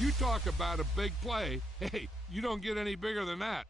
You talk about a big play. Hey, you don't get any bigger than that.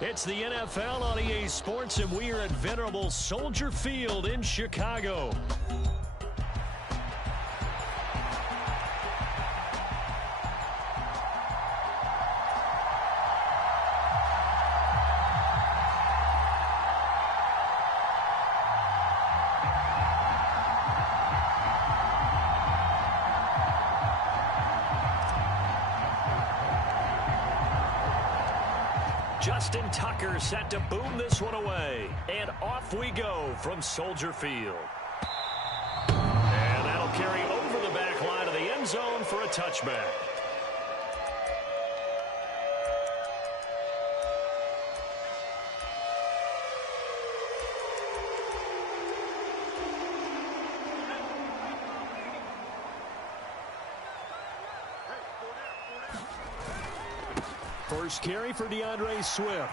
It's the NFL on EA Sports, and we are at venerable Soldier Field in Chicago. Justin Tucker set to boom this one away. And off we go from Soldier Field. And that'll carry over the back line of the end zone for a touchback. First carry for DeAndre Swift.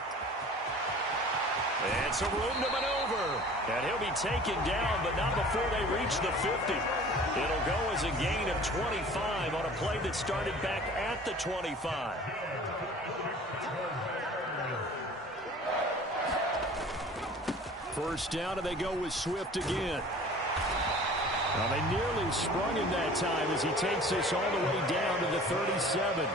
And some room to maneuver. And he'll be taken down, but not before they reach the 50. It'll go as a gain of 25 on a play that started back at the 25. First down, and they go with Swift again. Well, they nearly sprung him that time as he takes this all the way down to the 37.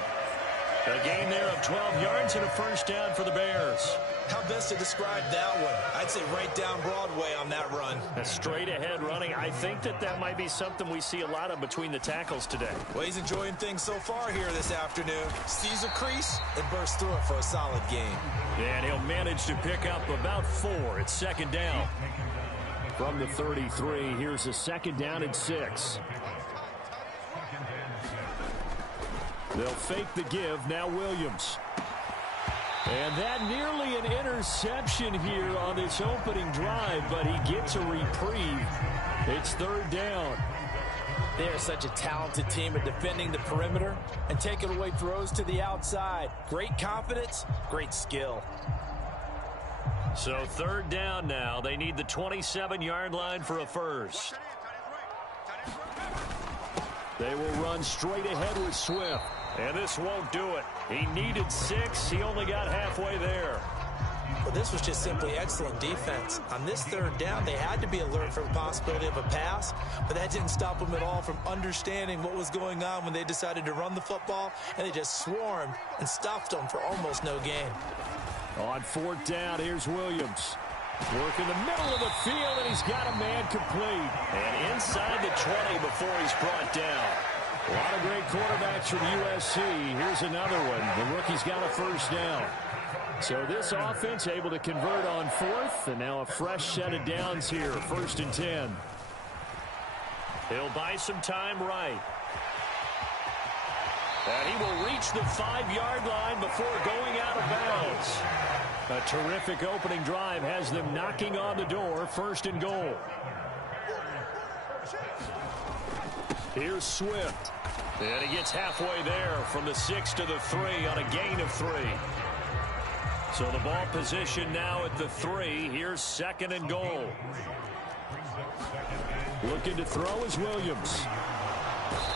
A gain there of 12 yards and a first down for the Bears. How best to describe that one? I'd say right down Broadway on that run. A straight ahead running. I think that might be something we see a lot of between the tackles today. Well, he's enjoying things so far here this afternoon. Sees a crease and bursts through it for a solid game. And he'll manage to pick up about 4 at second down. From the 33, here's a second down and 6. They'll fake the give. Now Williams. And that nearly an interception here on this opening drive, but he gets a reprieve. It's third down. They are such a talented team at defending the perimeter and taking away throws to the outside. Great confidence, great skill. So third down now. They need the 27-yard line for a first. They will run straight ahead with Swift. And this won't do it. He needed 6. He only got halfway there. this was just simply excellent defense. On this third down, they had to be alert for the possibility of a pass, but that didn't stop them at all from understanding what was going on when they decided to run the football, and they just swarmed and stuffed them for almost no gain. On fourth down, here's Williams. Work in the middle of the field, and he's got a man complete. And inside the 20 before he's brought down. A lot of great quarterbacks from USC. Here's another one. The rookie's got a first down. So this offense able to convert on fourth, and now a fresh set of downs here, 1st and 10. He'll buy some time right. And he will reach the 5-yard line before going out of bounds. A terrific opening drive has them knocking on the door, 1st and goal. Here's Swift. And he gets halfway there from the 6 to the 3 on a gain of 3. So the ball position now at the 3. Here's 2nd and goal. Looking to throw is Williams.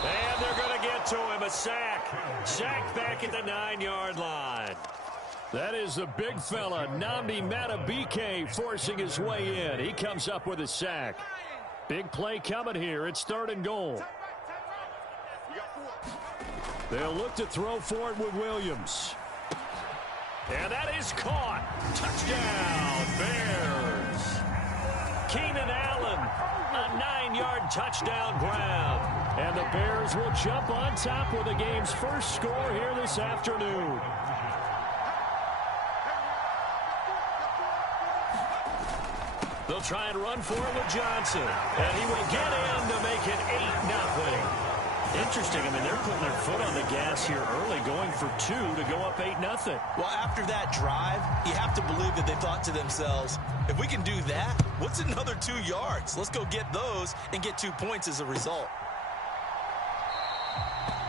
And they're going to get to him. A sack. Sack back at the 9-yard line. That is the big fella, Nnamdi Madubuike, forcing his way in. He comes up with a sack. Big play coming here. It's 3rd and goal. They'll look to throw for it with Williams. And that is caught. Touchdown, Bears. Keenan Allen, a 9-yard touchdown grab. And the Bears will jump on top with the game's first score here this afternoon. They'll try and run for it with Johnson. And he will get in to make it 8-0. Interesting. I mean, they're putting their foot on the gas here early, going for 2 to go up 8-0. Well, after that drive, you have to believe that they thought to themselves, if we can do that, what's another 2 yards? Let's go get those and get 2 points as a result.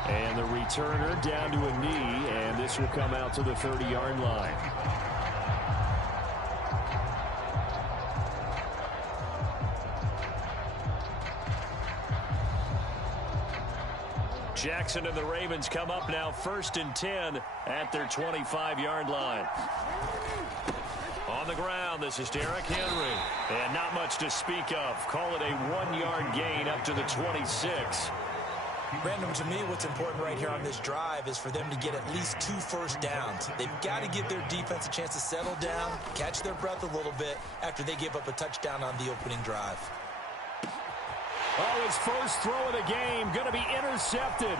And the returner down to a knee, and this will come out to the 30-yard line. Jackson and the Ravens come up now 1st and 10 at their 25-yard line. On the ground, this is Derrick Henry. And not much to speak of. Call it a 1-yard gain up to the 26. Brandon, to me, what's important right here on this drive is for them to get at least 2 first downs. They've got to give their defense a chance to settle down, catch their breath a little bit after they give up a touchdown on the opening drive. Oh, his first throw of the game going to be intercepted.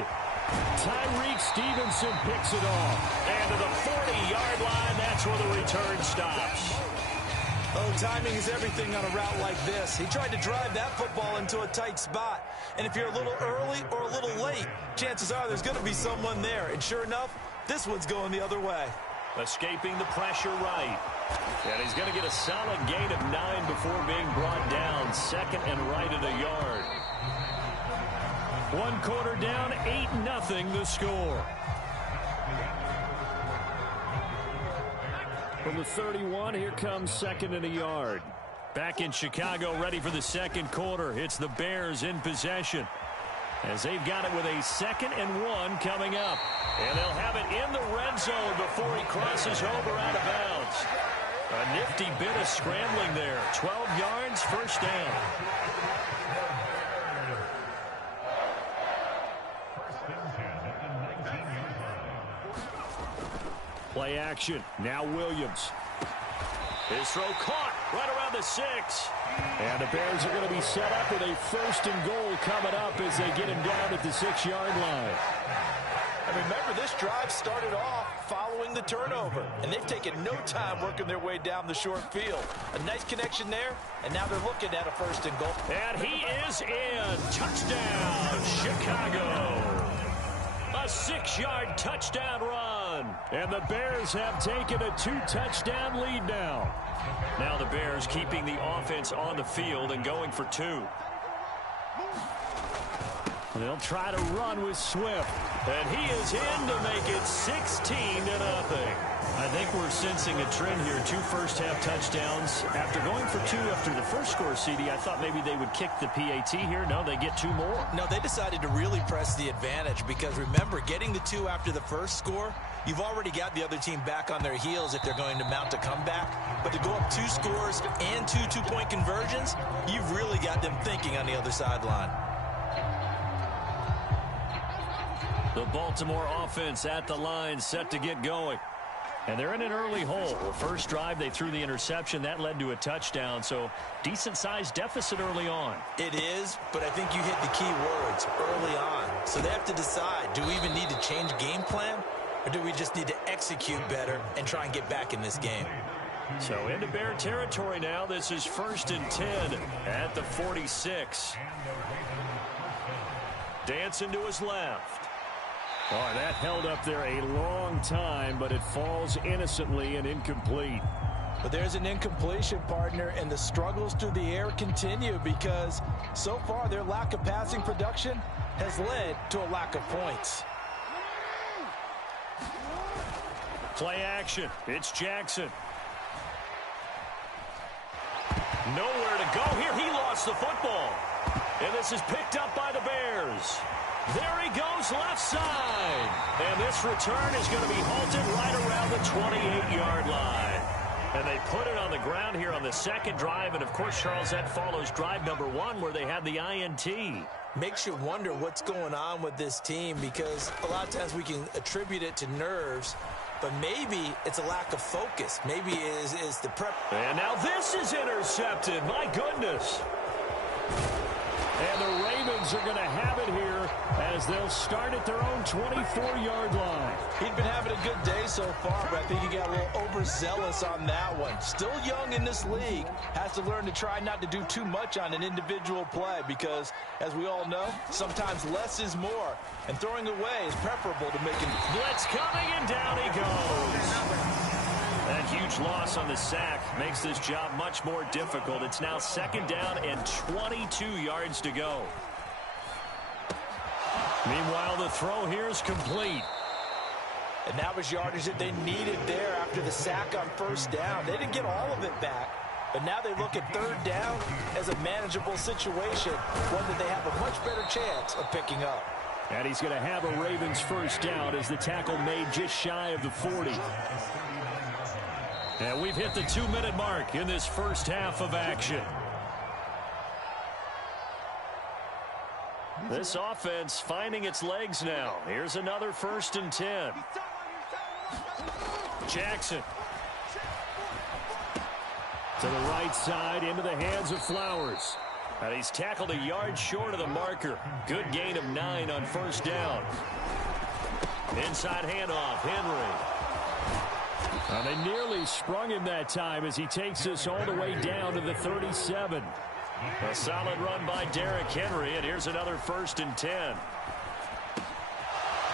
Tyreek Stevenson picks it off. And to the 40-yard line, that's where the return stops. Oh, timing is everything on a route like this. He tried to drive that football into a tight spot. And if you're a little early or a little late, chances are there's going to be someone there. And sure enough, this one's going the other way. Escaping the pressure right. And he's going to get a solid gain of 9 before being brought down. 2nd and right at a yard. 1 quarter down, 8-0 the score. From the 31, here comes 2nd and a yard. Back in Chicago, ready for the 2nd quarter. It's the Bears in possession, as they've got it with a 2nd and 1 coming up. And they'll have it in the red zone before he crosses over out of bounds. A nifty bit of scrambling there. 12 yards, first down. Play action. Now Williams. His throw caught right around the 6. And the Bears are going to be set up with a 1st and goal coming up as they get him down at the 6-yard line. And remember, this drive started off following the turnover, and they've taken no time working their way down the short field. A nice connection there, and now they're looking at a 1st and goal. And he is in. Touchdown, Chicago. A 6-yard touchdown run. And the Bears have taken a 2-touchdown lead now. Now the Bears keeping the offense on the field and going for 2. They'll try to run with Swift. And he is in to make it 16-0. I think we're sensing a trend here. 2 first-half touchdowns. After going for 2 after the first score, CD, I thought maybe they would kick the PAT here. No, they get 2 more. No, they decided to really press the advantage because, remember, getting the 2 after the first score, you've already got the other team back on their heels if they're going to mount a comeback. But to go up 2 scores and 2 two-point conversions, you've really got them thinking on the other sideline. The Baltimore offense at the line, set to get going. And they're in an early hole. The first drive, they threw the interception. That led to a touchdown, so decent-sized deficit early on. It is, but I think you hit the key words, early on. So they have to decide, do we even need to change game plan, or do we just need to execute better and try and get back in this game? So into Bear territory now. This is 1st and 10 at the 46. Dancing to his left. Oh, that held up there a long time, but it falls innocently and incomplete. But there's an incompletion, partner, and the struggles through the air continue because so far their lack of passing production has led to a lack of points. Play action. It's Jackson. Nowhere to go here. He lost the football. And this is picked up by the Bears. There he goes, left side. And this return is going to be halted right around the 28-yard line. And they put it on the ground here on the second drive. And, of course, Charles, that follows drive number 1 where they had the INT. Makes you wonder what's going on with this team because a lot of times we can attribute it to nerves, but maybe it's a lack of focus. Maybe it is the prep. And now this is intercepted. My goodness. And the Ravens are going to have it here as they'll start at their own 24-yard line. He'd been having a good day so far, but I think he got a little overzealous on that one. Still young in this league. Has to learn to try not to do too much on an individual play because, as we all know, sometimes less is more. And throwing away is preferable to making. Blitz coming, and down he goes. That huge loss on the sack makes this job much more difficult. It's now 2nd down and 22 yards to go. Meanwhile, the throw here is complete. And that was yardage that they needed there after the sack on 1st down. They didn't get all of it back, but now they look at 3rd down as a manageable situation, one that they have a much better chance of picking up. And he's going to have a Ravens 1st down as the tackle made just shy of the 40. And we've hit the 2-minute mark in this first half of action. This offense finding its legs now. Here's another 1st and 10. Jackson. To the right side, into the hands of Flowers. And he's tackled a yard short of the marker. Good gain of 9 on 1st down. Inside handoff, Henry. They nearly sprung him that time as he takes this all the way down to the 37. A solid run by Derrick Henry, and here's another 1st and 10.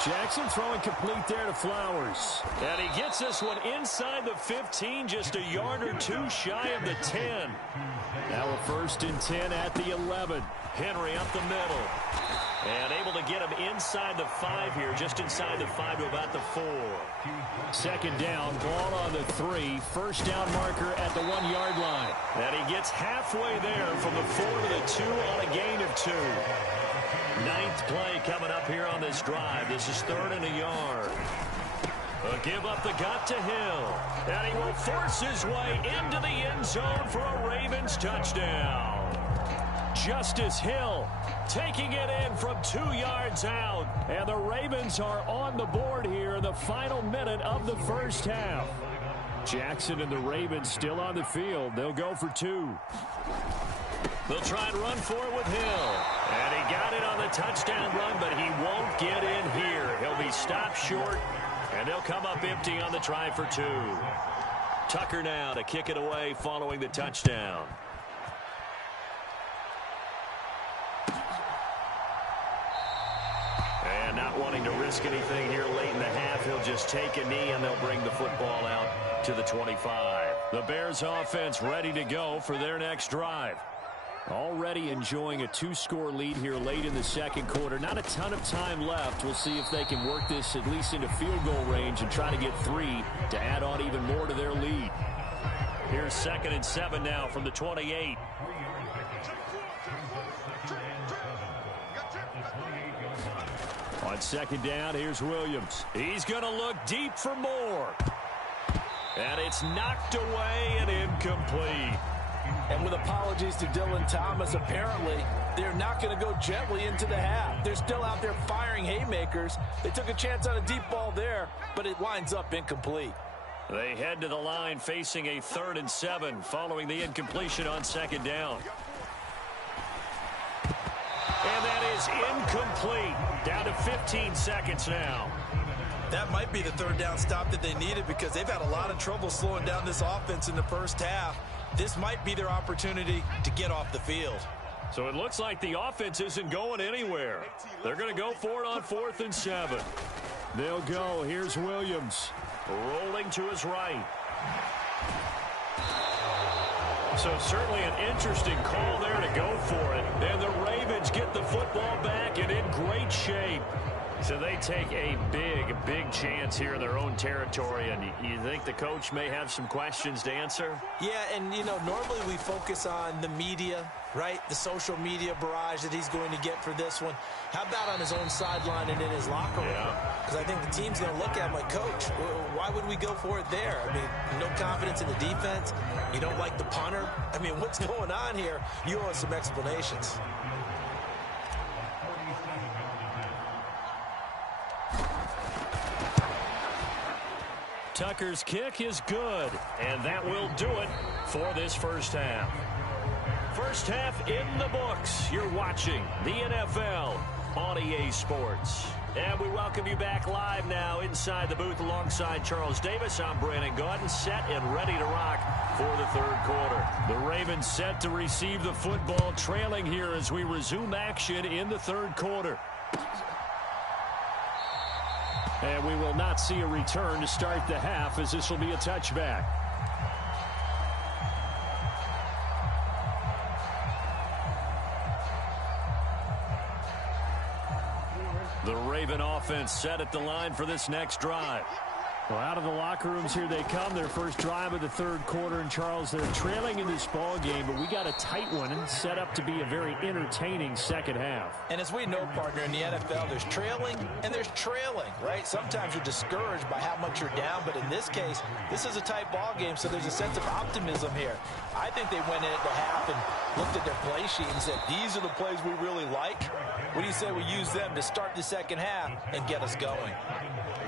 Jackson throwing complete there to Flowers. And he gets this one inside the 15, just a yard or 2 shy of the 10. Now a 1st and 10 at the 11. Henry up the middle. And able to get him inside the 5 here, just inside the 5 to about the 4. 2nd down, ball on the 3. 1st down marker at the 1-yard line. And he gets halfway there from the 4 to the 2 on a gain of 2. 9th play coming up here on this drive. This is 3rd and a yard. A give up the gut to Hill. And he will force his way into the end zone for a Ravens touchdown. Justice Hill taking it in from 2 yards out. And the Ravens are on the board here in the final minute of the first half. Jackson and the Ravens still on the field. They'll go for 2. They'll try and run for it with Hill. And he got it on the touchdown run, but he won't get in here. He'll be stopped short, and they'll come up empty on the try for 2. Tucker now to kick it away following the touchdown. And not wanting to risk anything here late in the half, he'll just take a knee, and they'll bring the football out to the 25. The Bears offense ready to go for their next drive. Already enjoying a 2-score lead here late in the second quarter. Not a ton of time left. We'll see if they can work this at least into field goal range and try to get 3 to add on even more to their lead. Here's 2nd and 7 now from the 28. On 2nd down, here's Williams. He's going to look deep for more. And it's knocked away and incomplete. And with apologies to Dylan Thomas, apparently they're not going to go gently into the half. They're still out there firing haymakers. They took a chance on a deep ball there, but it winds up incomplete. They head to the line facing a 3rd and 7 following the incompletion on 2nd down. And that is incomplete. Down to 15 seconds now. That might be the 3rd down stop that they needed because they've had a lot of trouble slowing down this offense in the first half. This might be their opportunity to get off the field. So it looks like the offense isn't going anywhere. They're going to go for it on 4th and 7. They'll go. Here's Williams. Rolling to his right. So certainly an interesting call there to go for it. And the Ravens get the football back and in great shape. So they take a big chance here in their own territory. And you think the coach may have some questions to answer? Yeah, and, you know, normally we focus on the media, right? The social media barrage that he's going to get for this one. How about on his own sideline and in his locker room? Because I think the team's going to look at him like, Coach, why would we go for it there? I mean, no confidence in the defense. You don't like the punter. I mean, what's going on here? You owe us some explanations. Tucker's kick is good, and that will do it for this first half. First half in the books. You're watching the NFL on EA Sports. And we welcome you back live now inside the booth alongside Charles Davis. I'm Brandon Gaudin, set and ready to rock for the 3rd quarter. The Ravens set to receive the football, trailing here as we resume action in the 3rd quarter. And we will not see a return to start the half, as this will be a touchback. The Raven offense set at the line for this next drive. Well, out of the locker rooms here they come. Their first drive of the 3rd quarter. And, Charles, they're trailing in this ball game, but we got a tight one and set up to be a very entertaining second half. And as we know, partner, in the NFL, there's trailing and there's trailing, right? Sometimes you're discouraged by how much you're down, but in this case, this is a tight ball game, so there's a sense of optimism here. I think they went in at the half and looked at their play sheet and said, these are the plays we really like. What do you say we use them to start the second half and get us going?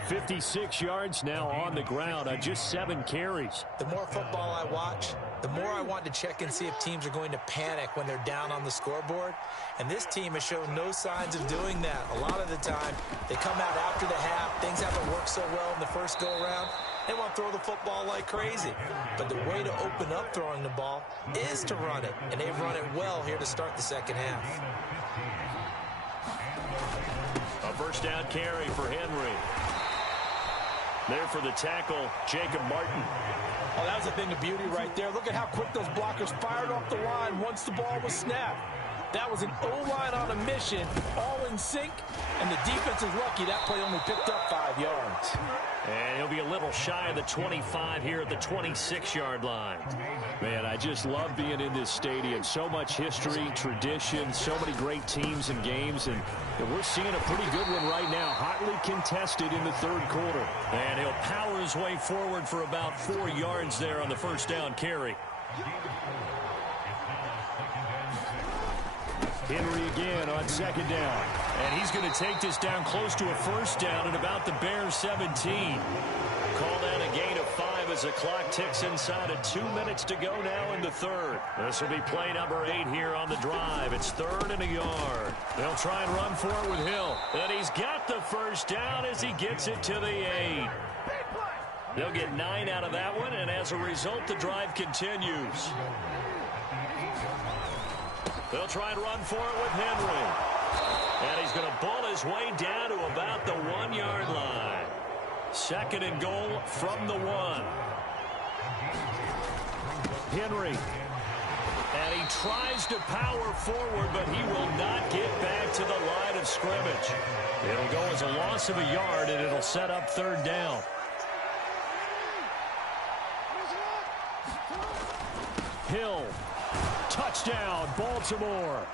56 yards now on the ground on just 7 carries. The more football I watch, the more I want to check and see if teams are going to panic when they're down on the scoreboard. And this team has shown no signs of doing that. A lot of the time, they come out after the half. Things haven't worked so well in the first go-around. They want to throw the football like crazy. But the way to open up throwing the ball is to run it. And they've run it well here to start the second half. A first down carry for Henry. There for the tackle, Jacob Martin. Oh, that was a thing of beauty right there. Look at how quick those blockers fired off the line once the ball was snapped. That was an O-line on a mission, all in sync, and the defense is lucky that play only picked up 5 yards. And he'll be a little shy of the 25 here at the 26-yard line. Man, I just love being in this stadium. So much history, tradition, so many great teams and games, and we're seeing a pretty good one right now, hotly contested in the 3rd quarter. And he'll power his way forward for about 4 yards there on the first down carry. Henry again on 2nd down. And he's going to take this down close to a first down at about the Bears 17. Call that a gain of 5 as the clock ticks inside of 2 minutes to go now in the 3rd. This will be play number 8 here on the drive. It's 3rd and a yard. They'll try and run for it with Hill. And he's got the first down as he gets it to the 8. They'll get 9 out of that one, and as a result, the drive continues. They'll try and run for it with Henry. And he's going to ball his way down to about the 1-yard line. 2nd and goal from the 1. Henry. And he tries to power forward, but he will not get back to the line of scrimmage. It'll go as a loss of a yard, and it'll set up third down. Hill. Touchdown, Baltimore.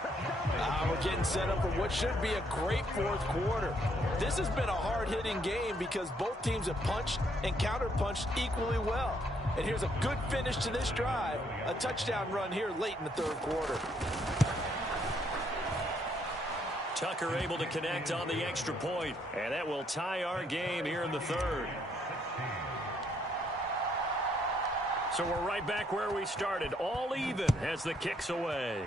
We're getting set up for what should be a great fourth quarter. This has been a hard-hitting game because both teams have punched and counter-punched equally well. And here's a good finish to this drive. A touchdown run here late in the third quarter. Tucker able to connect on the extra point, and that will tie our game here in the third. So we're right back where we started, all even as the kick's away.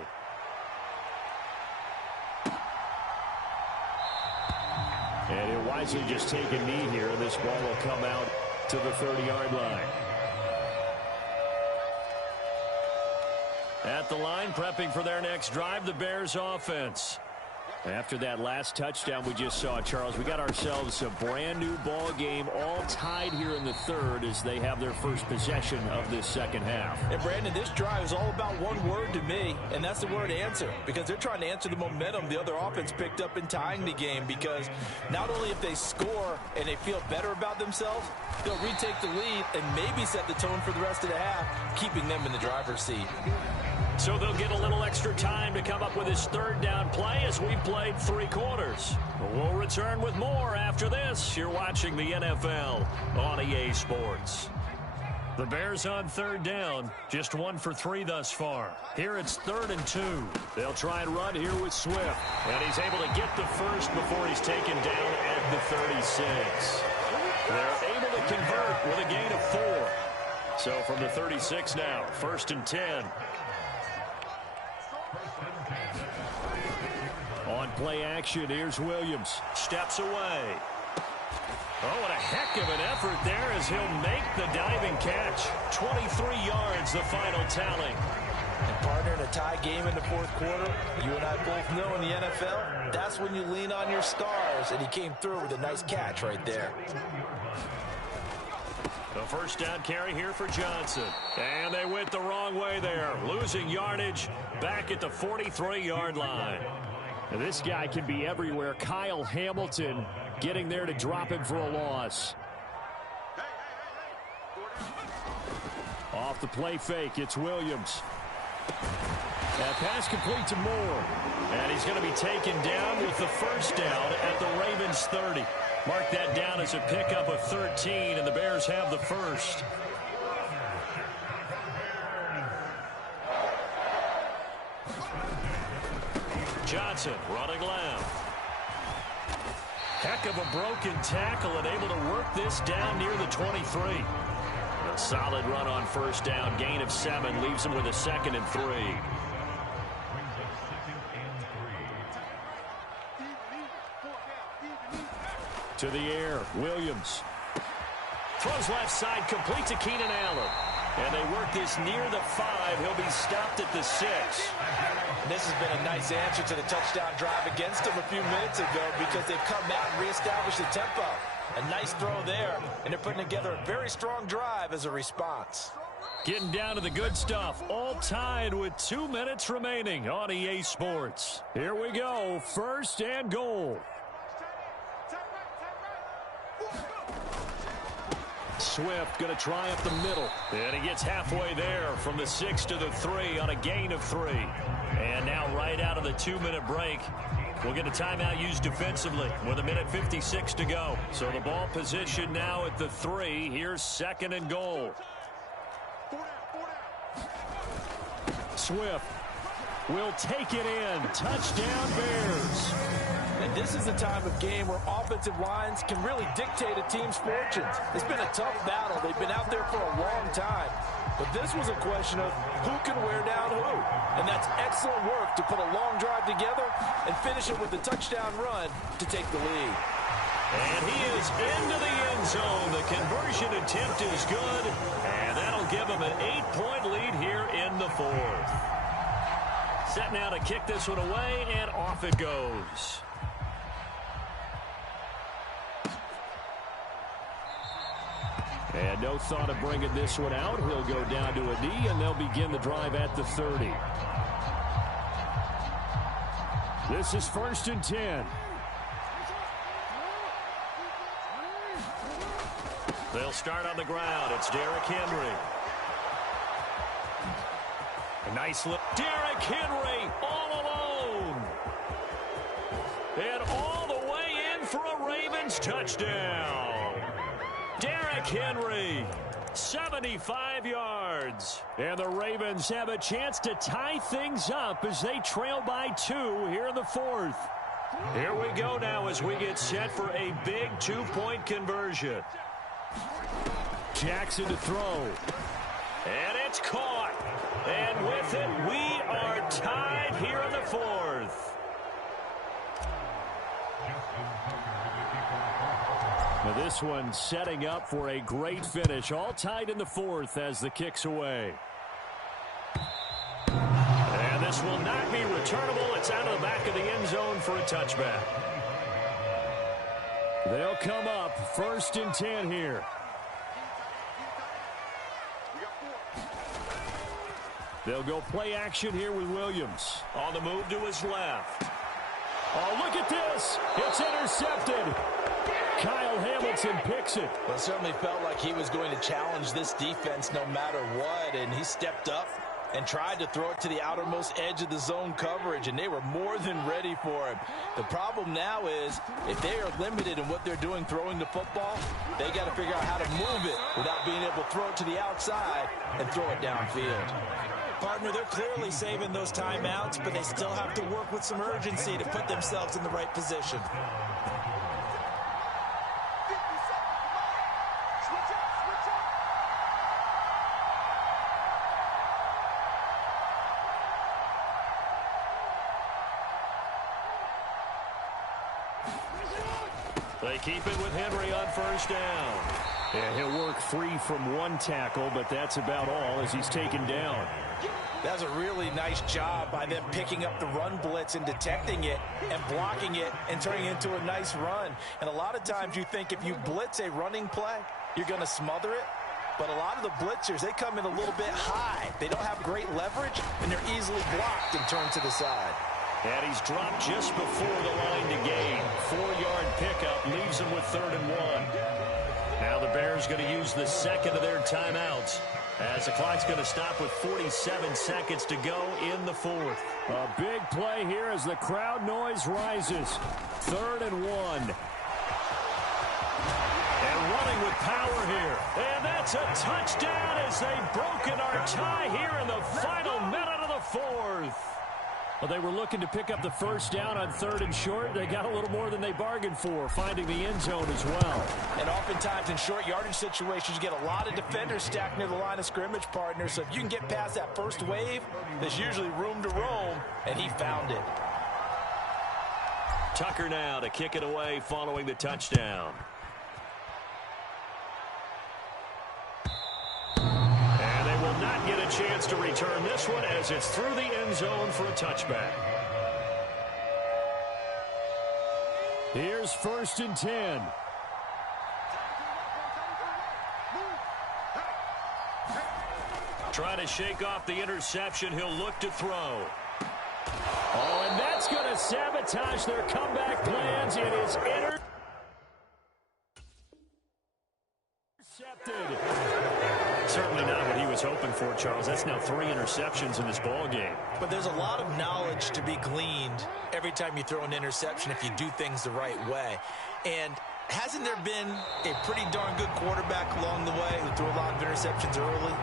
And he'll wisely just take a knee here, and this ball will come out to the 30-yard line. At the line, prepping for their next drive, the Bears offense. After that last touchdown we just saw, Charles, we got ourselves a brand new ball game, all tied here in the third as they have their first possession of this second half. And Brandon, this drive is all about one word to me, and that's the word answer, because they're trying to answer the momentum the other offense picked up in tying the game, because not only if they score and they feel better about themselves, they'll retake the lead and maybe set the tone for the rest of the half, keeping them in the driver's seat. So they'll get a little extra time to come up with his third down play as we've played 3 quarters. We'll return with more after this. You're watching the NFL on EA Sports. The Bears on third down, just 1 for 3 thus far. Here it's 3rd and 2. They'll try and run here with Swift. And he's able to get the first before he's taken down at the 36. They're able to convert with a gain of 4. So from the 36 now, 1st and 10. On play action, here's Williams. Steps away. Oh, what a heck of an effort there as he'll make the diving catch. 23 yards, the final tally. And partner, in a tie game in the fourth quarter, you and I both know in the NFL, that's when you lean on your stars, and he came through with a nice catch right there. The first down carry here for Johnson. And they went the wrong way there, losing yardage back at the 43-yard line. Now, this guy can be everywhere. Kyle Hamilton getting there to drop him for a loss. Off the play fake, it's Williams. That pass complete to Moore. And he's going to be taken down with the first down at the Ravens 30. Mark that down as a pickup of 13, and the Bears have the first. Johnson running left. Heck of a broken tackle and able to work this down near the 23. A solid run on first down. Gain of 7 leaves him with a 2nd and 3. To the air, Williams. Throws left side, complete to Keenan Allen. And they work this near the 5. He'll be stopped at the 6. This has been a nice answer to the touchdown drive against them a few minutes ago because they've come out and reestablished the tempo. A nice throw there, and they're putting together a very strong drive as a response. Getting down to the good stuff, all tied with 2 minutes remaining on EA Sports. Here we go, 1st and goal. Swift going to try up the middle. And he gets halfway there from the 6 to the 3 on a gain of 3. And now right out of the 2-minute break, we'll get a timeout used defensively with 1:56 to go. So the ball position now at the 3. Here's 2nd and goal. Swift will take it in. Touchdown Bears. And this is the time of game where offensive lines can really dictate a team's fortunes. It's been a tough battle. They've been out there for a long time. But this was a question of who can wear down who. And that's excellent work to put a long drive together and finish it with a touchdown run to take the lead. And he is into the end zone. The conversion attempt is good. And that'll give him an 8-point lead here in the 4th. Set now to kick this one away, and off it goes. And no thought of bringing this one out. He'll go down to a knee, and they'll begin the drive at the 30. This is 1st and 10. They'll start on the ground. It's Derrick Henry. A nice look. Derrick Henry all alone. And all the way in for a Ravens touchdown. Derrick Henry, 75 yards. And the Ravens have a chance to tie things up as they trail by 2 here in the 4th. Here we go now as we get set for a big 2-point conversion. Jackson to throw. And it's caught. And with it, we are tied here in the 4th. Now this one setting up for a great finish. All tied in the 4th as the kick's away. And this will not be returnable. It's out of the back of the end zone for a touchback. They'll come up 1st and 10 here. They'll go play action here with Williams. On the move to his left. Oh, look at this. It's intercepted. Kyle Hamilton picks it. Well, it certainly felt like he was going to challenge this defense no matter what, and he stepped up and tried to throw it to the outermost edge of the zone coverage, and they were more than ready for him. The problem now is if they are limited in what they're doing throwing the football, they got to figure out how to move it without being able to throw it to the outside and throw it downfield. Partner, they're clearly saving those timeouts, but they still have to work with some urgency to put themselves in the right position. They keep it with Henry on 1st down. Yeah, he'll work free from 1 tackle, but that's about all as he's taken down. That's a really nice job by them picking up the run blitz and detecting it and blocking it and turning it into a nice run. And a lot of times you think if you blitz a running play, you're going to smother it. But a lot of the blitzers, they come in a little bit high. They don't have great leverage, and they're easily blocked and turned to the side. And he's dropped just before the line to gain. 4-yard pickup leaves him with 3rd and 1. Now the Bears going to use the second of their timeouts as the clock's going to stop with 47 seconds to go in the 4th. A big play here as the crowd noise rises. 3rd and 1. And running with power here. And that's a touchdown as they've broken our tie here in the final minute of the 4th. Well, they were looking to pick up the 1st down on 3rd and short. They got a little more than they bargained for, finding the end zone as well. And oftentimes in short yardage situations, you get a lot of defenders stacked near the line of scrimmage, partner. So if you can get past that first wave, there's usually room to roam, and he found it. Tucker now to kick it away following the touchdown. Will not get a chance to return this one as it's through the end zone for a touchback. Here's 1st and 10. Trying to shake off the interception. He'll look to throw. Oh, and that's going to sabotage their comeback plans. It is intercepted. Certainly not what he was hoping for, Charles. That's now 3 interceptions in this ball game. But there's a lot of knowledge to be gleaned every time you throw an interception if you do things the right way. And hasn't there been a pretty darn good quarterback along the way who threw a lot of interceptions early?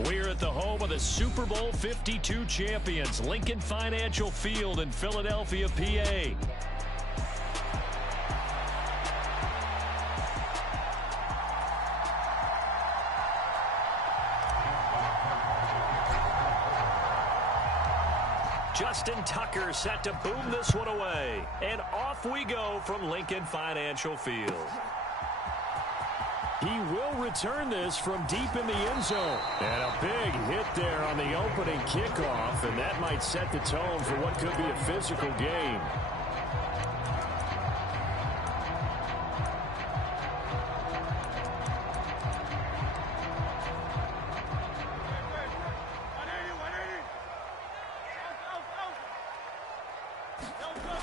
We're at the home of the Super Bowl 52 champions, Lincoln Financial Field in Philadelphia, PA. Justin Tucker set to boom this one away. And off we go from Lincoln Financial Field. He will return this from deep in the end zone. And a big hit there on the opening kickoff, and that might set the tone for what could be a physical game.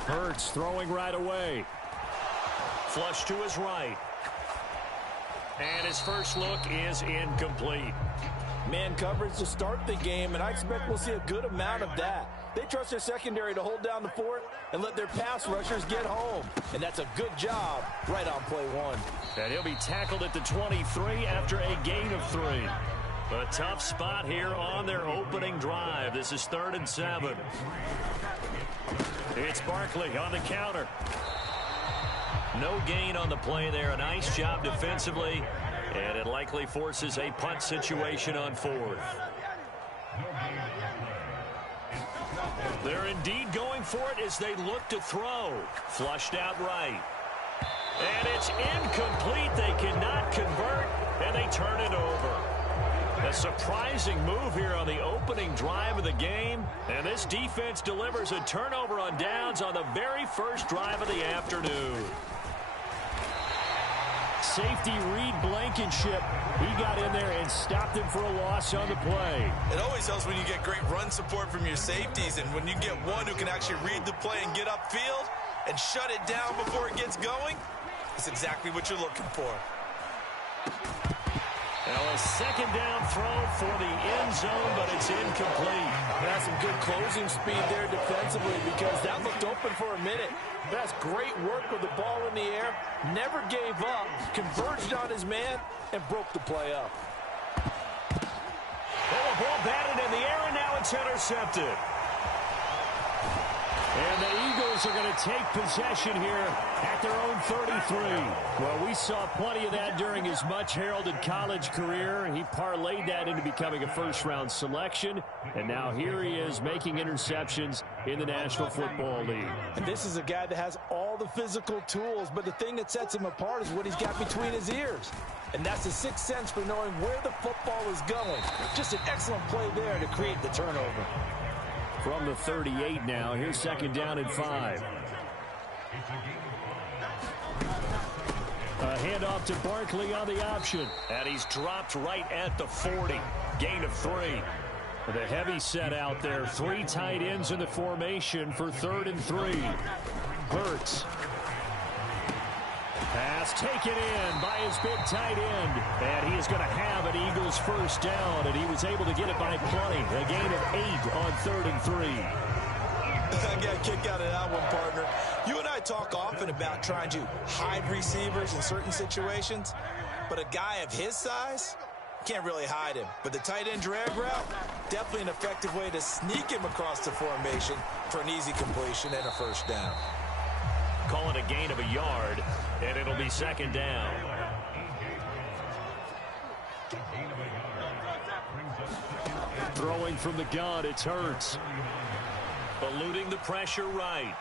Hurts throwing right away. Flush to his right. And his first look is incomplete. Man coverage to start the game, and I expect we'll see a good amount of that. They trust their secondary to hold down the fort and let their pass rushers get home. And that's a good job right on play one. And he'll be tackled at the 23 after a gain of 3. A tough spot here on their opening drive. This is 3rd and 7. It's Barkley on the counter. No gain on the play there. A nice job defensively. And it likely forces a punt situation on 4th. They're indeed going for it as they look to throw. Flushed out right. And it's incomplete. They cannot convert, and they turn it over. A surprising move here on the opening drive of the game. And this defense delivers a turnover on downs on the very first drive of the afternoon. Safety Reed Blankenship, he got in there and stopped him for a loss on the play. It always helps when you get great run support from your safeties, and when you get one who can actually read the play and get upfield and shut it down before it gets going, it's exactly what you're looking for. Now a second down throw for the end zone, but it's incomplete. That's some good closing speed there defensively, because that looked open for a minute. That's great work with the ball in the air. Never gave up, converged on his man, and broke the play up. Oh, a ball batted in the air, and now it's intercepted. And the Eagles are going to take possession here at their own 33. Well, we saw plenty of that during his much-heralded college career. He parlayed that into becoming a first-round selection. And now here he is making interceptions in the National Football League. And this is a guy that has all the physical tools, but the thing that sets him apart is what he's got between his ears. And that's the sixth sense for knowing where the football is going. Just an excellent play there to create the turnover. From the 38 now, here's 2nd down and 5. A handoff to Barkley on the option. And he's dropped right at the 40. Gain of 3. The heavy set out there. 3 tight ends in the formation for 3rd and 3. Hurts. Pass taken in by his big tight end. And he is going to have an Eagles first down, and he was able to get it by plenty. A gain of 8 on 3rd and 3. I got a kick out of that one, partner. You and I talk often about trying to hide receivers in certain situations, but a guy of his size can't really hide him. But the tight end drag route, definitely an effective way to sneak him across the formation for an easy completion and a first down. Call it a gain of a yard, and it'll be 2nd down. Throwing from the gun, it's Hurts. Eluding the pressure right.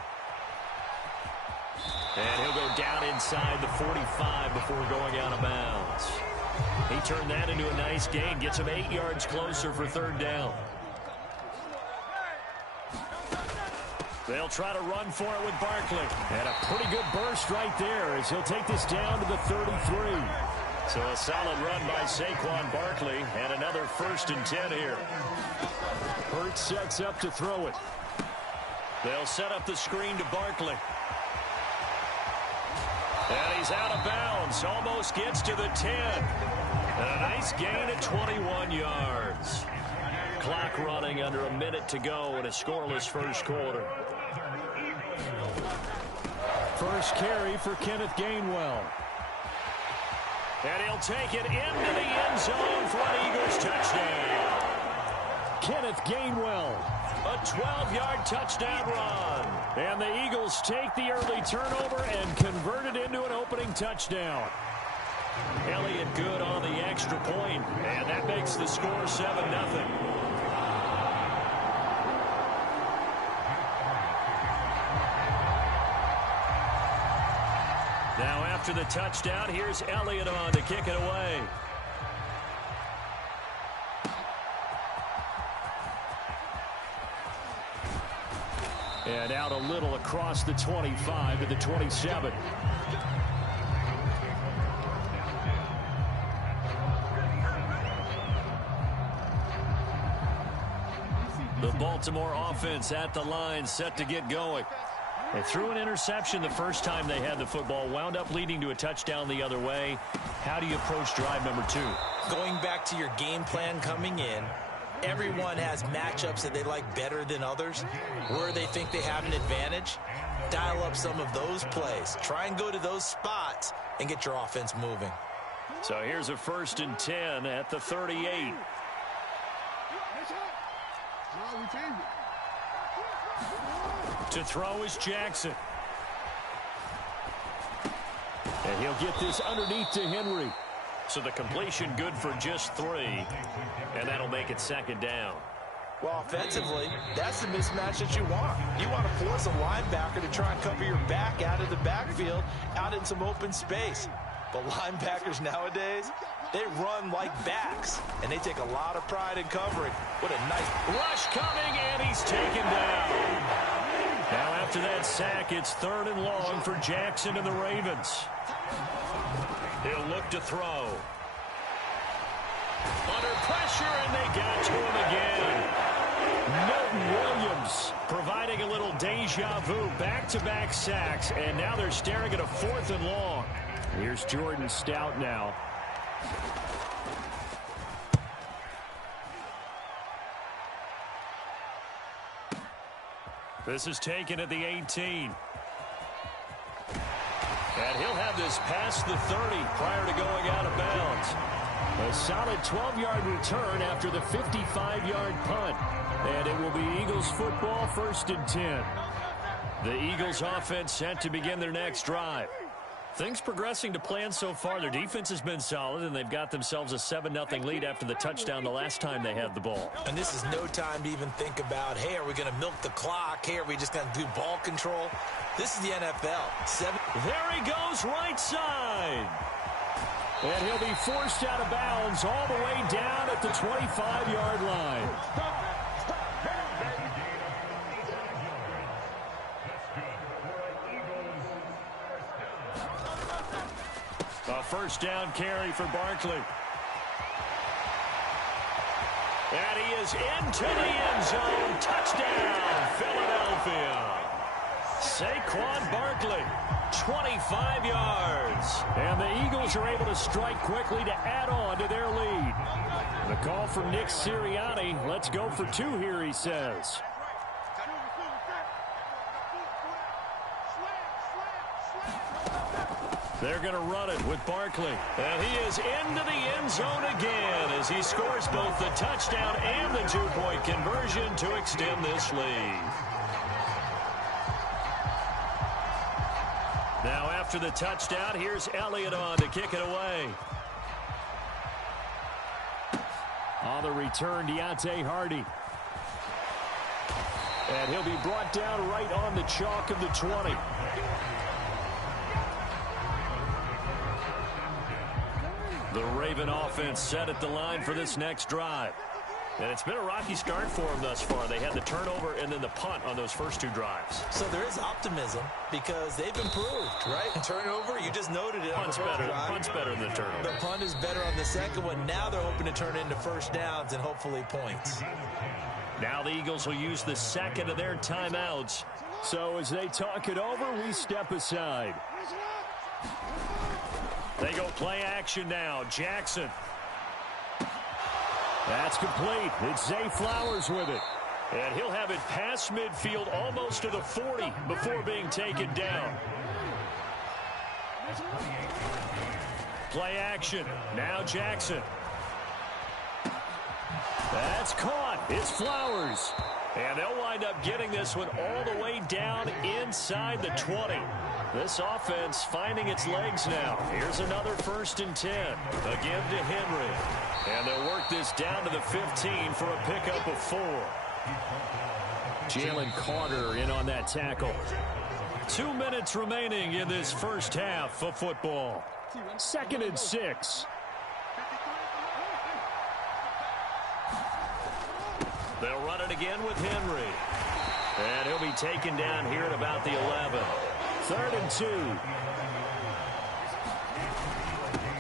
And he'll go down inside the 45 before going out of bounds. He turned that into a nice gain, gets him 8 yards closer for 3rd down. They'll try to run for it with Barkley. And a pretty good burst right there as he'll take this down to the 33. So a solid run by Saquon Barkley and another 1st and 10 here. Hurts sets up to throw it. They'll set up the screen to Barkley. And he's out of bounds. Almost gets to the 10. And a nice gain at 21 yards. Clock running under a minute to go in a scoreless first quarter. First carry for Kenneth Gainwell. And he'll take it into the end zone for an Eagles touchdown. Kenneth Gainwell. A 12-yard touchdown run. And the Eagles take the early turnover and convert it into an opening touchdown. Elliott good on the extra point, and that makes the score 7-0. Now after the touchdown, here's Elliott on to kick it away. And out a little across the 25 to the 27. The Baltimore offense at the line, set to get going. They threw an interception the first time they had the football, wound up leading to a touchdown the other way. How do you approach drive number 2? Going back to your game plan coming in, everyone has matchups that they like better than others, where they think they have an advantage. Dial up some of those plays. Try and go to those spots and get your offense moving. So here's a 1st and 10 at the 38. To throw is Jackson. And he'll get this underneath to Henry. So the completion good for just 3. And that'll make it 2nd down. Well, offensively, that's the mismatch that you want. You want to force a linebacker to try and cover your back out of the backfield, out in some open space. But linebackers nowadays, they run like backs, and they take a lot of pride in covering. What a nice rush coming, and he's taken down. Now after that sack, it's 3rd and long for Jackson and the Ravens. He'll look to throw. Under pressure, and they got to him again. Milton Williams providing a little deja vu, back-to-back sacks, and now they're staring at a 4th and long. Here's Jordan Stout now. This is taken at the 18. And he'll have this past the 30 prior to going out of bounds. A solid 12-yard return after the 55-yard punt. And it will be Eagles football, 1st and 10. The Eagles offense set to begin their next drive. Things progressing to plan so far. Their defense has been solid, and they've got themselves a 7-0 lead after the touchdown the last time they had the ball. And this is no time to even think about, hey, are we going to milk the clock? Hey, are we just going to do ball control? This is the NFL. There he goes, right side. And he'll be forced out of bounds all the way down at the 25-yard line. A 1st down carry for Barkley. And he is into the end zone. Touchdown, Philadelphia. Saquon Barkley, 25 yards. And the Eagles are able to strike quickly to add on to their lead. The call from Nick Sirianni. Let's go for 2 here, he says. They're going to run it with Barkley. And he is into the end zone again as he scores both the touchdown and the 2-point conversion to extend this lead. Now after the touchdown, here's Elliott on to kick it away. On the return, Deontay Hardy. And he'll be brought down right on the chalk of the 20. The Raven offense set at the line for this next drive. And it's been a rocky start for them thus far. They had the turnover and then the punt on those first 2 drives. So there is optimism because they've improved, right? Turnover, you just noted it. Punt's better than the turnover. The punt is better on the second one. Now they're hoping to turn into 1st downs and hopefully points. Now the Eagles will use the 2nd of their timeouts. So as they talk it over, we step aside. They go play action now. Jackson. That's complete. It's Zay Flowers with it. And he'll have it past midfield almost to the 40 before being taken down. Play action. Now Jackson. That's caught. It's Flowers. And they'll wind up getting this one all the way down inside the 20. This offense finding its legs now. Here's another 1st and 10. Again to Henry. And they'll work this down to the 15 for a pickup of 4. Jalen Carter in on that tackle. 2 minutes remaining in this first half of football. 2nd and 6. They'll run it again with Henry. And he'll be taken down here at about the 11. 3rd and 2.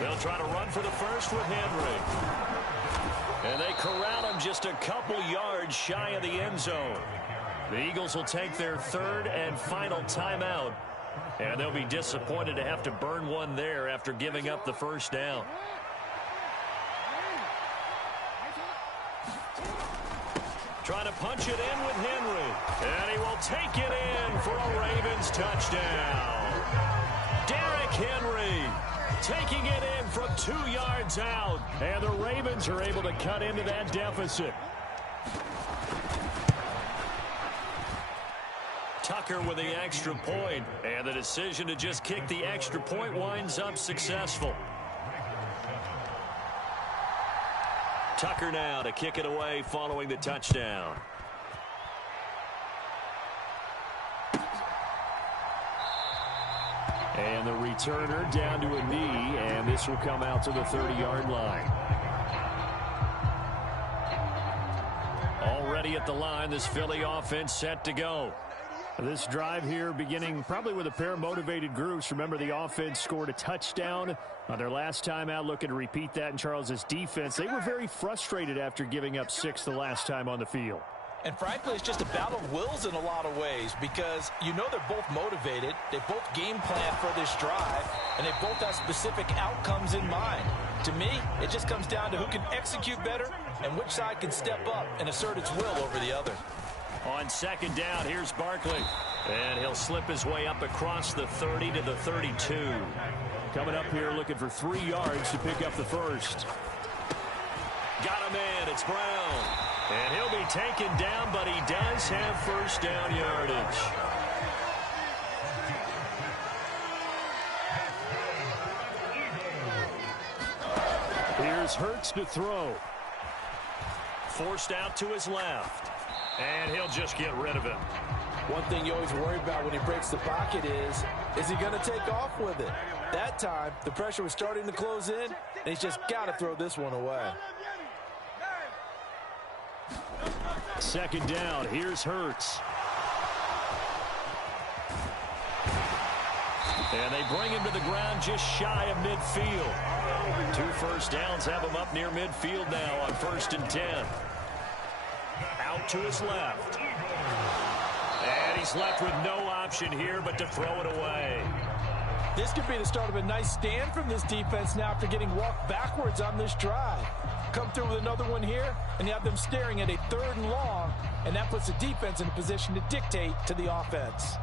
They'll try to run for the first with Henry. And they corral him just a couple yards shy of the end zone. The Eagles will take their 3rd and final timeout. And they'll be disappointed to have to burn one there after giving up the first down. Trying to punch it in with Henry. And he will take it in for a Ravens touchdown. Derrick Henry taking it in from 2 yards out. And the Ravens are able to cut into that deficit. Tucker with the extra point. And the decision to just kick the extra point winds up successful. Tucker now to kick it away following the touchdown. And the returner down to a knee, and this will come out to the 30-yard line. Already at the line, this Philly offense set to go. This drive here beginning probably with a pair of motivated groups. Remember, the offense scored a touchdown on their last time out, looking to repeat that in Charles's defense. They were very frustrated after giving up 6 the last time on the field. And frankly, it's just a battle of wills in a lot of ways because you know they're both motivated. They both game plan for this drive, and they both have specific outcomes in mind. To me, it just comes down to who can execute better and which side can step up and assert its will over the other. On 2nd down, here's Barkley. And he'll slip his way up across the 30 to the 32. Coming up here looking for 3 yards to pick up the first. Got him in. It's Brown. And he'll be taken down, but he does have first down yardage. Here's Hurts to throw. Forced out to his left. And he'll just get rid of him. One thing you always worry about when he breaks the pocket is he going to take off with it? That time, the pressure was starting to close in, and he's just got to throw this one away. 2nd down, here's Hurts. And they bring him to the ground just shy of midfield. 2 first downs have him up near midfield now on 1st and 10. Out to his left. And he's left with no option here but to throw it away. This could be the start of a nice stand from this defense now after getting walked backwards on this drive. Come through with another one here, and you have them staring at a 3rd and long, and that puts the defense in a position to dictate to the offense.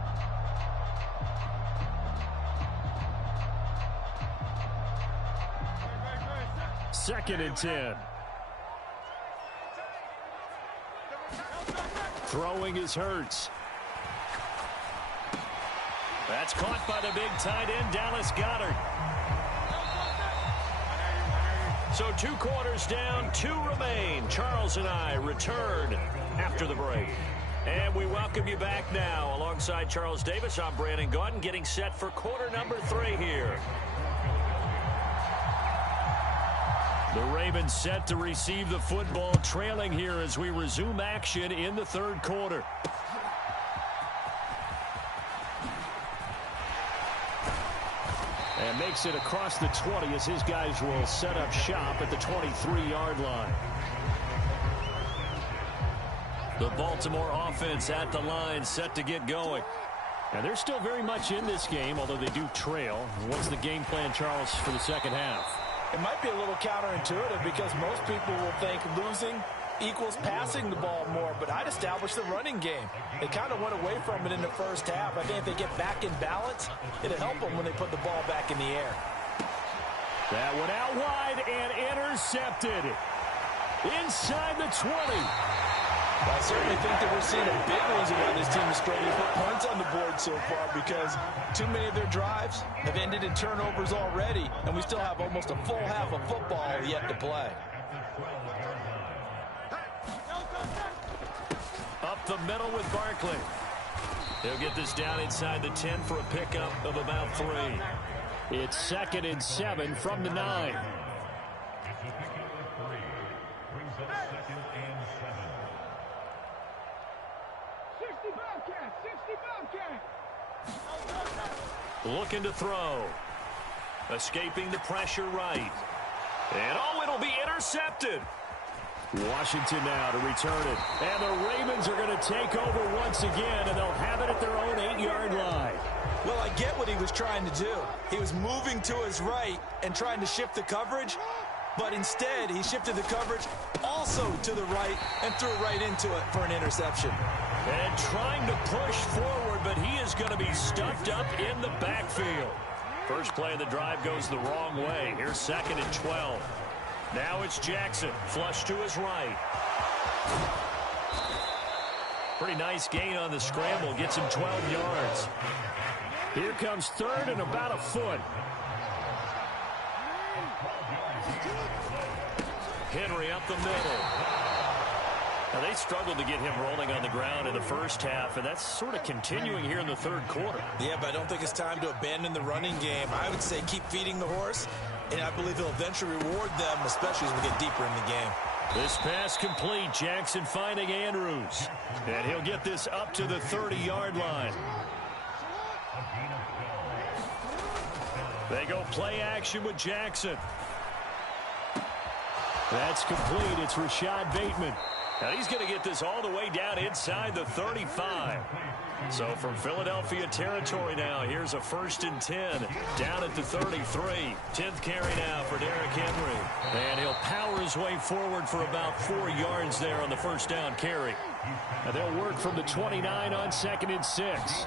Second and 10. Throwing is Hurts. That's caught by the big tight end, Dallas Goedert. So 2 quarters down, 2 remain. Charles and I return after the break. And we welcome you back now. Alongside Charles Davis, I'm Brandon Gaudin, getting set for quarter number 3 here. The Ravens set to receive the football, trailing here as we resume action in the 3rd quarter. And makes it across the 20 as his guys will set up shop at the 23-yard line. The Baltimore offense at the line, set to get going. And they're still very much in this game, although they do trail. What's the game plan, Charles, for the second half? It might be a little counterintuitive because most people will think losing equals passing the ball more, but I'd establish the running game. They kind of went away from it in the first half. I think if they get back in balance, it'll help them when they put the ball back in the air. That one out wide and intercepted. Inside the 20. Well, I certainly think that we're seeing a big reason why this team is struggling to put points on the board so far, because too many of their drives have ended in turnovers already, and we still have almost a full half of football yet to play. Up the middle with Barkley. He'll get this down inside the 10 for a pickup of about 3. It's 2nd and 7 from the 9. Looking to throw. Escaping the pressure right. And oh, it'll be intercepted. Washington now to return it. And the Ravens are going to take over once again, and they'll have it at their own 8-yard line. Well, I get what he was trying to do. He was moving to his right and trying to shift the coverage, but instead he shifted the coverage also to the right and threw right into it for an interception. And trying to push forward, but he is going to be stuffed up in the backfield. First play of the drive goes the wrong way. Here's 2nd and 12. Now it's Jackson, flush to his right. Pretty nice gain on the scramble, gets him 12 yards. Here comes 3rd and about a foot. Henry up the middle. Now, they struggled to get him rolling on the ground in the first half, and that's sort of continuing here in the 3rd quarter. Yeah, but I don't think it's time to abandon the running game. I would say keep feeding the horse, and I believe he'll eventually reward them, especially as we get deeper in the game. This pass complete. Jackson finding Andrews. And he'll get this up to the 30-yard line. They go play action with Jackson. That's complete. It's Rashad Bateman. And he's going to get this all the way down inside the 35. So from Philadelphia territory now, here's a 1st and 10 down at the 33. 10th carry now for Derrick Henry. And he'll power his way forward for about 4 yards there on the first down carry. And they'll work from the 29 on 2nd and 6.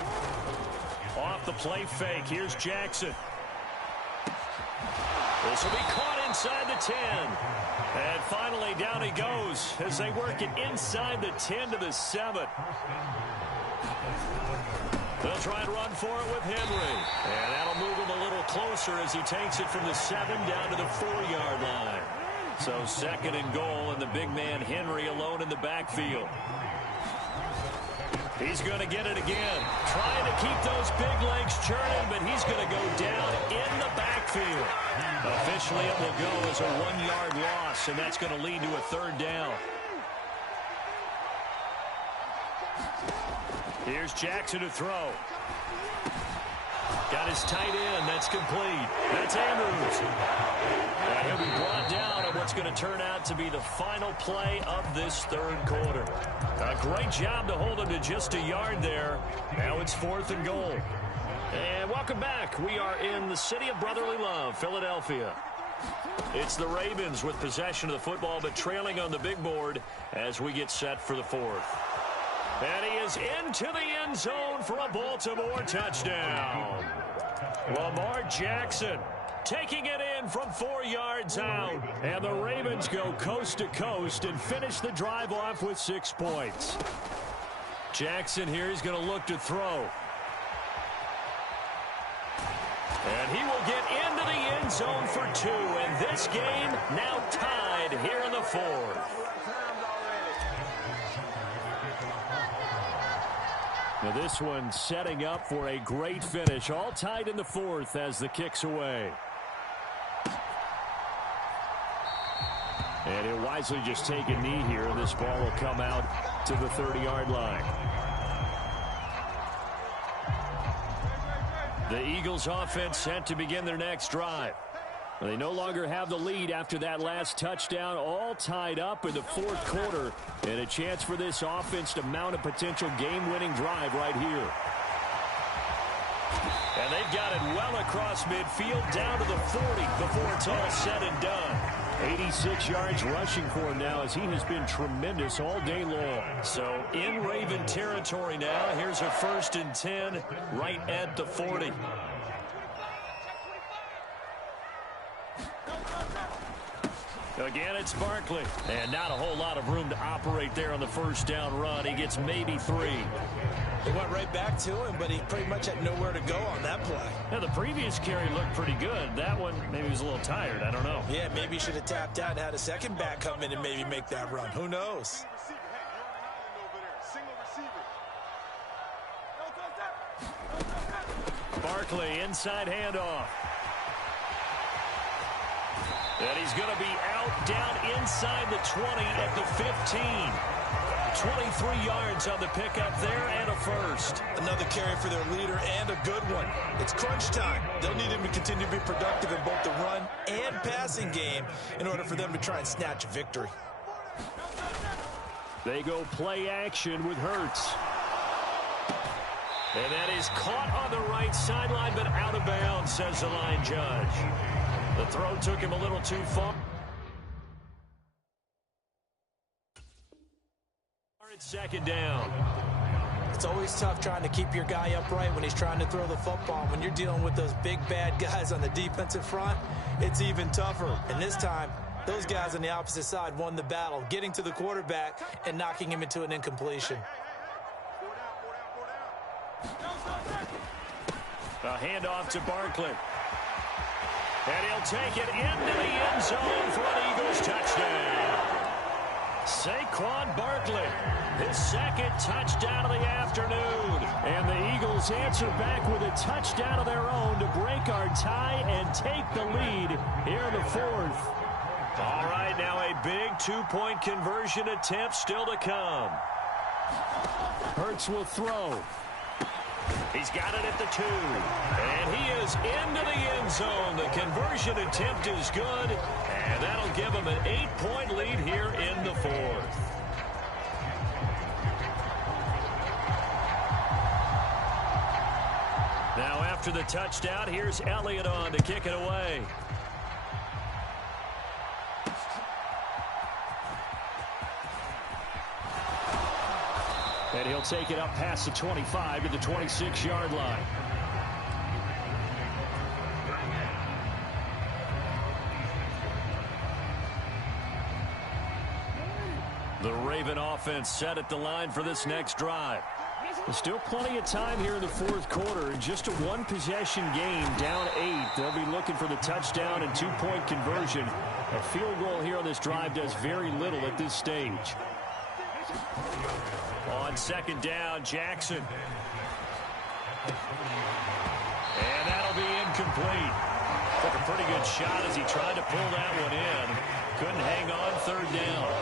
Off the play fake, here's Jackson. This will be caught inside the 10. And finally down he goes as they work it inside the 10 to the 7. They'll try and run for it with Henry. And that'll move him a little closer as he takes it from the 7 down to the 4-yard line. So 2nd and goal, and the big man Henry alone in the backfield. He's going to get it again. Trying to keep those big legs churning, but he's going to go down in the backfield. Officially, it will go as a 1-yard loss, and that's going to lead to a 3rd down. Here's Jackson to throw. Got his tight end. That's complete. That's Andrews. And he'll be brought down at what's going to turn out to be the final play of this 3rd quarter. A great job to hold him to just a yard there. Now it's 4th and goal. And welcome back. We are in the city of brotherly love, Philadelphia. It's the Ravens with possession of the football, but trailing on the big board as we get set for the 4th. And he is into the end zone for a Baltimore touchdown. Lamar Jackson taking it in from 4 yards out. And the Ravens go coast to coast and finish the drive off with 6 points. Jackson here is going to look to throw. And he will get into the end zone for 2. And this game now tied here in the 4th. Now this one setting up for a great finish. All tied in the 4th as the kick's away. And he'll wisely just take a knee here, and this ball will come out to the 30-yard line. The Eagles offense set to begin their next drive. They no longer have the lead after that last touchdown, all tied up in the 4th quarter, and a chance for this offense to mount a potential game-winning drive right here. And they've got it well across midfield down to the 40 before it's all said and done. 86 yards rushing for him now as he has been tremendous all day long. So in Raven territory now, here's a 1st and 10 right at the 40. Again, it's Barkley. And not a whole lot of room to operate there on the first down run. He gets maybe 3. They went right back to him, but he pretty much had nowhere to go on that play. Now, the previous carry looked pretty good. That one, maybe he was a little tired. I don't know. Yeah, maybe he should have tapped out and had a second back come in and maybe make that run. Who knows? Barkley, inside handoff. And he's going to be out down inside the 20 at the 15. 23 yards on the pickup there and a first. Another carry for their leader and a good one. It's crunch time. They'll need him to continue to be productive in both the run and passing game in order for them to try and snatch a victory. They go play action with Hurts. And that is caught on the right sideline, but out of bounds, says the line judge. The throw took him a little too far. It's second down. It's always tough trying to keep your guy upright when he's trying to throw the football. When you're dealing with those big, bad guys on the defensive front, it's even tougher. And this time, those guys on the opposite side won the battle, getting to the quarterback and knocking him into an incompletion. A handoff to Barkley. And he'll take it into the end zone for an Eagles touchdown. Saquon Barkley, his second touchdown of the afternoon. And the Eagles answer back with a touchdown of their own to break our tie and take the lead here in the fourth. All right, now a big two-point conversion attempt still to come. Hurts will throw. He's got it at the 2. And he is into the end zone. The conversion attempt is good. And that'll give him an 8-point lead here in the fourth. Now after the touchdown, here's Elliott on to kick it away. And he'll take it up past the 25 to the 26-yard line. The Raven offense set at the line for this next drive. There's still plenty of time here in the fourth quarter. Just a one-possession game, down 8. They'll be looking for the touchdown and two-point conversion. A field goal here on this drive does very little at this stage. On second down, Jackson. And that'll be incomplete. Took a pretty good shot as he tried to pull that one in. Couldn't hang on third down.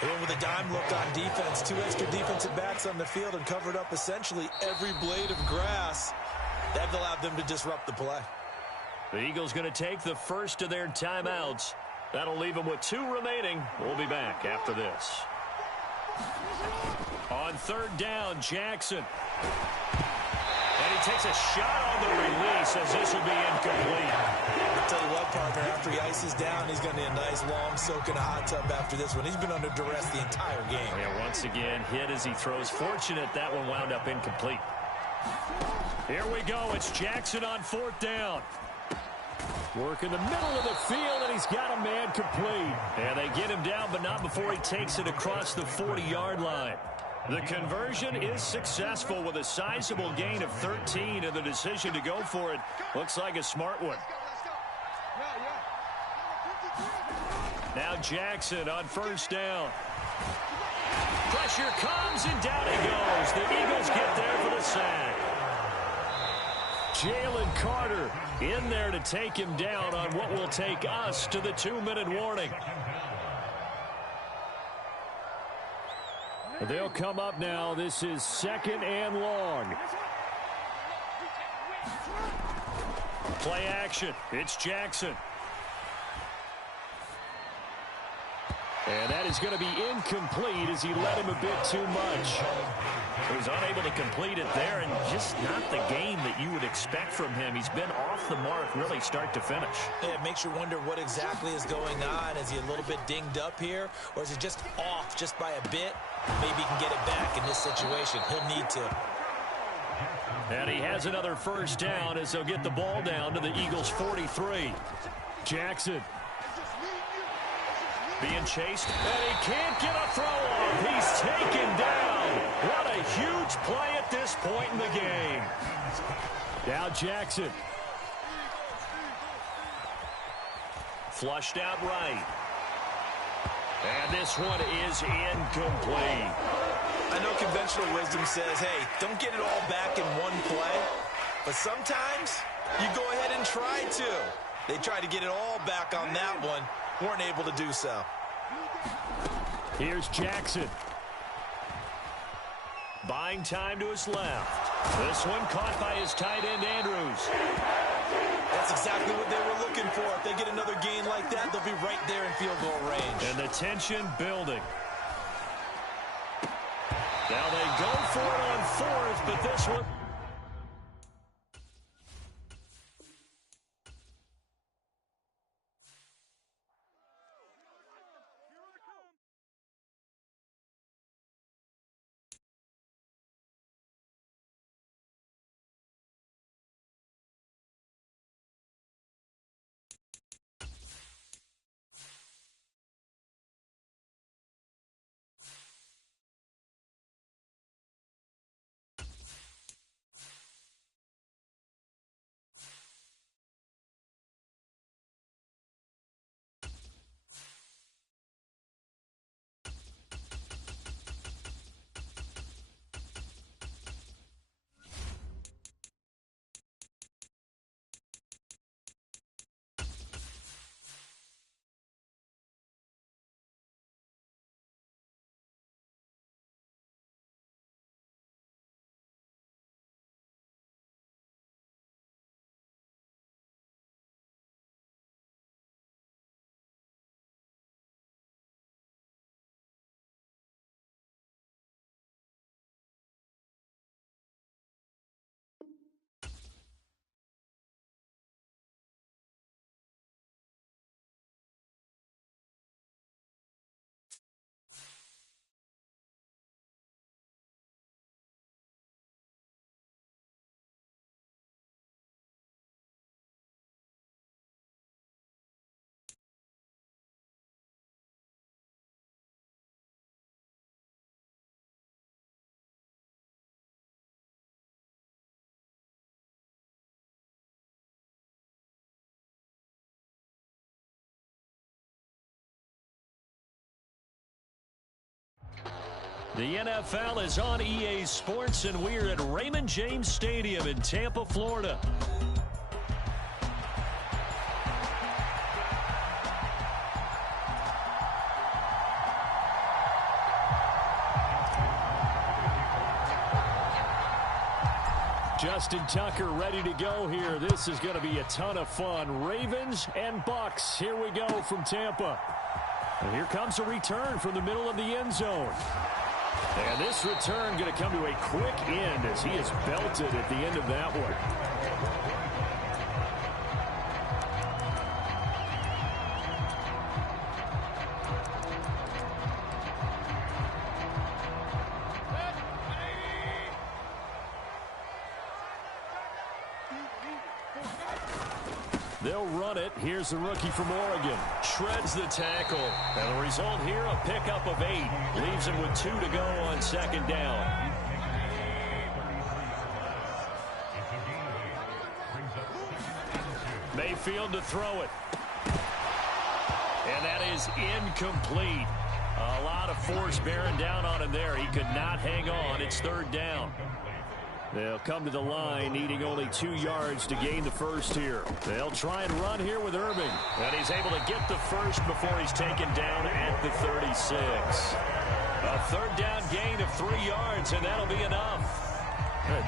They went with a dime look on defense. 2 extra defensive backs on the field and covered up essentially every blade of grass. That allowed them to disrupt the play. The Eagles going to take the first of their timeouts. That'll leave them with 2 remaining. We'll be back after this. On third down, Jackson. And he takes a shot on the release as this will be incomplete. I'll tell you what, partner, after he ices down, he's going to need a nice long soak in a hot tub after this one. He's been under duress the entire game. Yeah, once again, hit as he throws. Fortunate that one wound up incomplete. Here we go. It's Jackson on fourth down. Work in the middle of the field, and he's got a man complete. And they get him down, but not before he takes it across the 40-yard line. The conversion is successful with a sizable gain of 13, and the decision to go for it looks like a smart one. Now Jackson on first down. Pressure comes, and down he goes. The Eagles get there for the sack. Jalen Carter in there to take him down on what will take us to the 2-minute warning. They'll come up now. This is second and long. Play action. It's Jackson. And that is going to be incomplete as he led him a bit too much. He was unable to complete it there, and just not the game that you would expect from him. He's been off the mark really start to finish. Yeah, it makes you wonder what exactly is going on. Is he a little bit dinged up here, or is he just off just by a bit? Maybe he can get it back in this situation. He'll need to. And he has another first down as they'll get the ball down to the Eagles' 43. Jackson. Being chased, and he can't get a throw off. He's taken down. What a huge play at this point in the game. Now Jackson. Flushed out right. And this one is incomplete. I know conventional wisdom says, hey, don't get it all back in one play. But sometimes you go ahead and try to. They tried to get it all back on that one. Weren't able to do so. Here's Jackson. Buying time to his left. This one caught by his tight end, Andrews. That's exactly what they were looking for. If they get another gain like that, they'll be right there in field goal range. And the tension building. Now they go for it on fourth, but this one... The NFL is on EA Sports, and we're at Raymond James Stadium in Tampa, Florida. Justin Tucker ready to go here. This is going to be a ton of fun. Ravens and Bucks. Here we go from Tampa. And here comes a return from the middle of the end zone. And this return going to come to a quick end as he is belted at the end of that one. They'll run it. Here's the rookie from Oregon. Shreds the tackle. And the result here, a pickup of 8. Leaves him with 2 to go on second down. Mayfield to throw it. And that is incomplete. A lot of force bearing down on him there. He could not hang on. It's third down. They'll come to the line, needing only 2 yards to gain the first here. They'll try and run here with Irving. And he's able to get the first before he's taken down at the 36. A third down gain of 3 yards, and that'll be enough.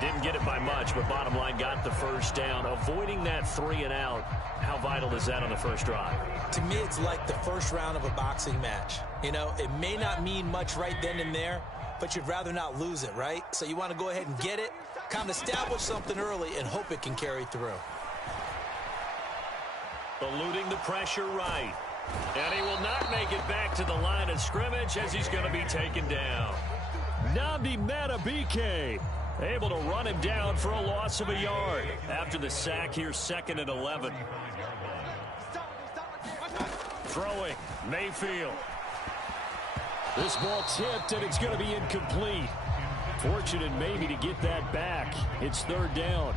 Didn't get it by much, but bottom line got the first down. Avoiding that 3 and out, how vital is that on the first drive? To me, it's like the first round of a boxing match. You know, it may not mean much right then and there, but you'd rather not lose it, right? So you want to go ahead and get it, kind of establish something early, and hope it can carry through. Eluding the pressure right. And he will not make it back to the line of scrimmage as he's going to be taken down. Nnamdi Madubuike able to run him down for a loss of a yard. After the sack here, 2nd and 11. Throwing, Mayfield. This ball tipped, and it's going to be incomplete. Fortunate maybe to get that back. It's third down.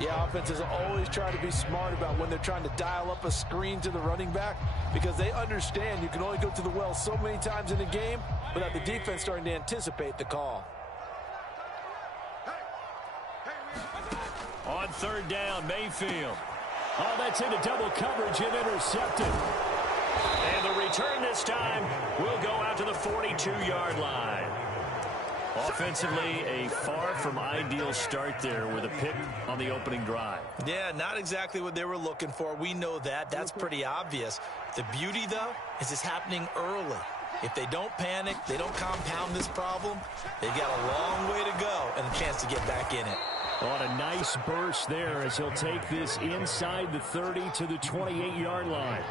Yeah, offenses always try to be smart about when they're trying to dial up a screen to the running back because they understand you can only go to the well so many times in a game without the defense starting to anticipate the call. On third down, Mayfield. Oh, that's into double coverage and intercepted. And the return this time will go out to the 42-yard line. Offensively, a far from ideal start there with a pick on the opening drive. Yeah, not exactly what they were looking for. We know that. That's pretty obvious. The beauty, though, is it's happening early. If they don't panic, they don't compound this problem, they've got a long way to go and a chance to get back in it. On a nice burst there as he'll take this inside the 30 to the 28-yard line.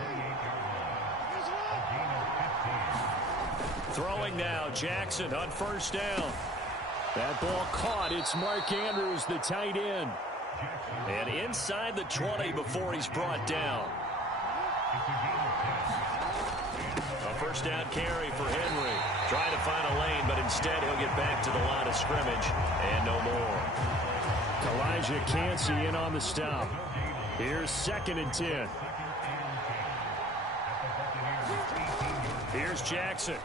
Throwing now, Jackson on first down. That ball caught. It's Mark Andrews, the tight end. And inside the 20 before he's brought down. A first down carry for Henry. Trying to find a lane, but instead he'll get back to the line of scrimmage. And no more. Elijah Cansey in on the stop. Here's 2nd and 10. Here's Jackson.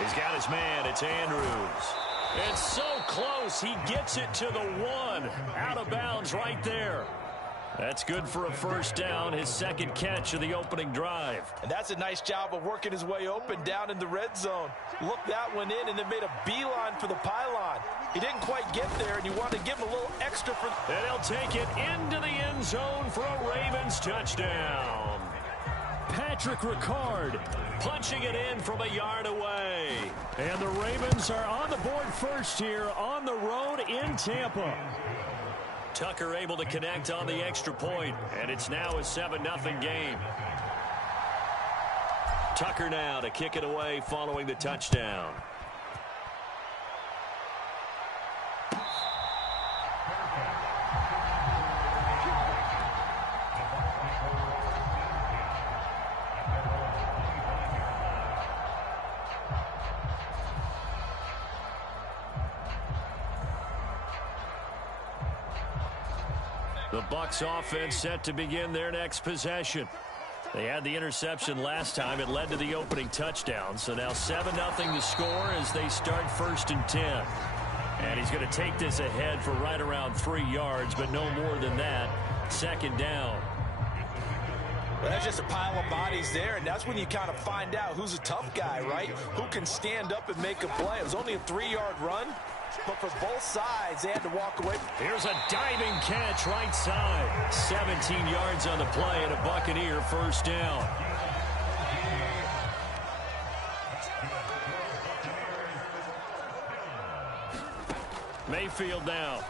He's got his man. It's Andrews. It's so close. He gets it to the 1. Out of bounds right there. That's good for a first down, his second catch of the opening drive. And that's a nice job of working his way open down in the red zone. Look, that one in and then made a beeline for the pylon. He didn't quite get there, and you want to give him a little extra for... And he'll take it into the end zone for a Ravens touchdown. Patrick Ricard punching it in from a yard away. And the Ravens are on the board first here on the road in Tampa. Tucker able to connect on the extra point, and it's now a 7-0 game. Tucker now to kick it away following the touchdown. The Bucs offense set to begin their next possession. They had the interception last time. It led to the opening touchdown. So now 7-0 the score as they start 1st and 10. And he's going to take this ahead for right around 3 yards, but no more than that. 2nd down. Well, that's just a pile of bodies there, and that's when you kind of find out who's a tough guy, right? Who can stand up and make a play. It was only a 3-yard run, but for both sides, they had to walk away. Here's a diving catch right side. 17 yards on the play and a Buccaneer first down. Mayfield now.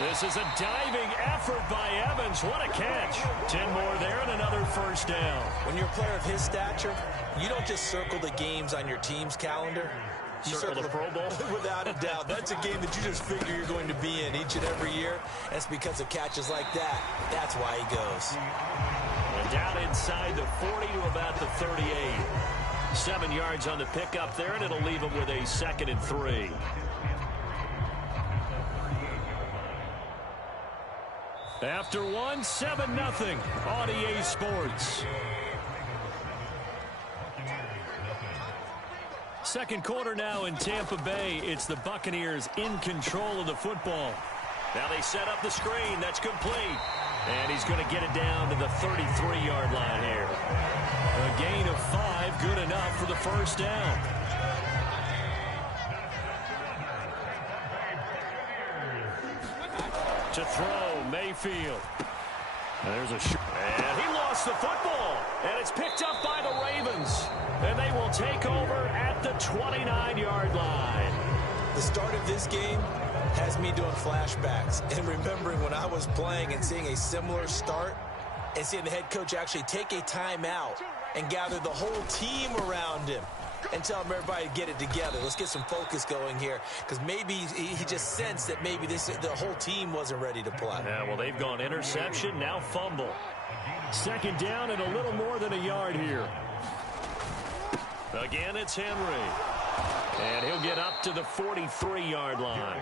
This is a diving effort by Evans. What a catch. 10 more there and another first down. When you're a player of his stature, you don't just circle the games on your team's calendar. You circle the Pro Bowl? Without a doubt. That's a game that you just figure you're going to be in each and every year. That's because of catches like that. That's why he goes. And down inside the 40 to about the 38. 7 yards on the pickup there, and it'll leave him with a 2nd and 3. After 1, 7-0 on EA Sports. Second quarter now in Tampa Bay. It's the Buccaneers in control of the football. Now they set up the screen. That's complete. And he's going to get it down to the 33-yard line here. A gain of 5, good enough for the first down. To throw, Mayfield. There's a shot. And he lost the football. And it's picked up by the Ravens. And they will take over at the 29-yard line. The start of this game has me doing flashbacks and remembering when I was playing and seeing a similar start and seeing the head coach actually take a timeout and gather the whole team around him. and tell everybody to get it together. Let's get some focus going here, because maybe he just sensed that maybe the whole team wasn't ready to play. Yeah, well, they've gone interception, now fumble. Second down and a little more than a yard here. Again, it's Henry. And he'll get up to the 43-yard line.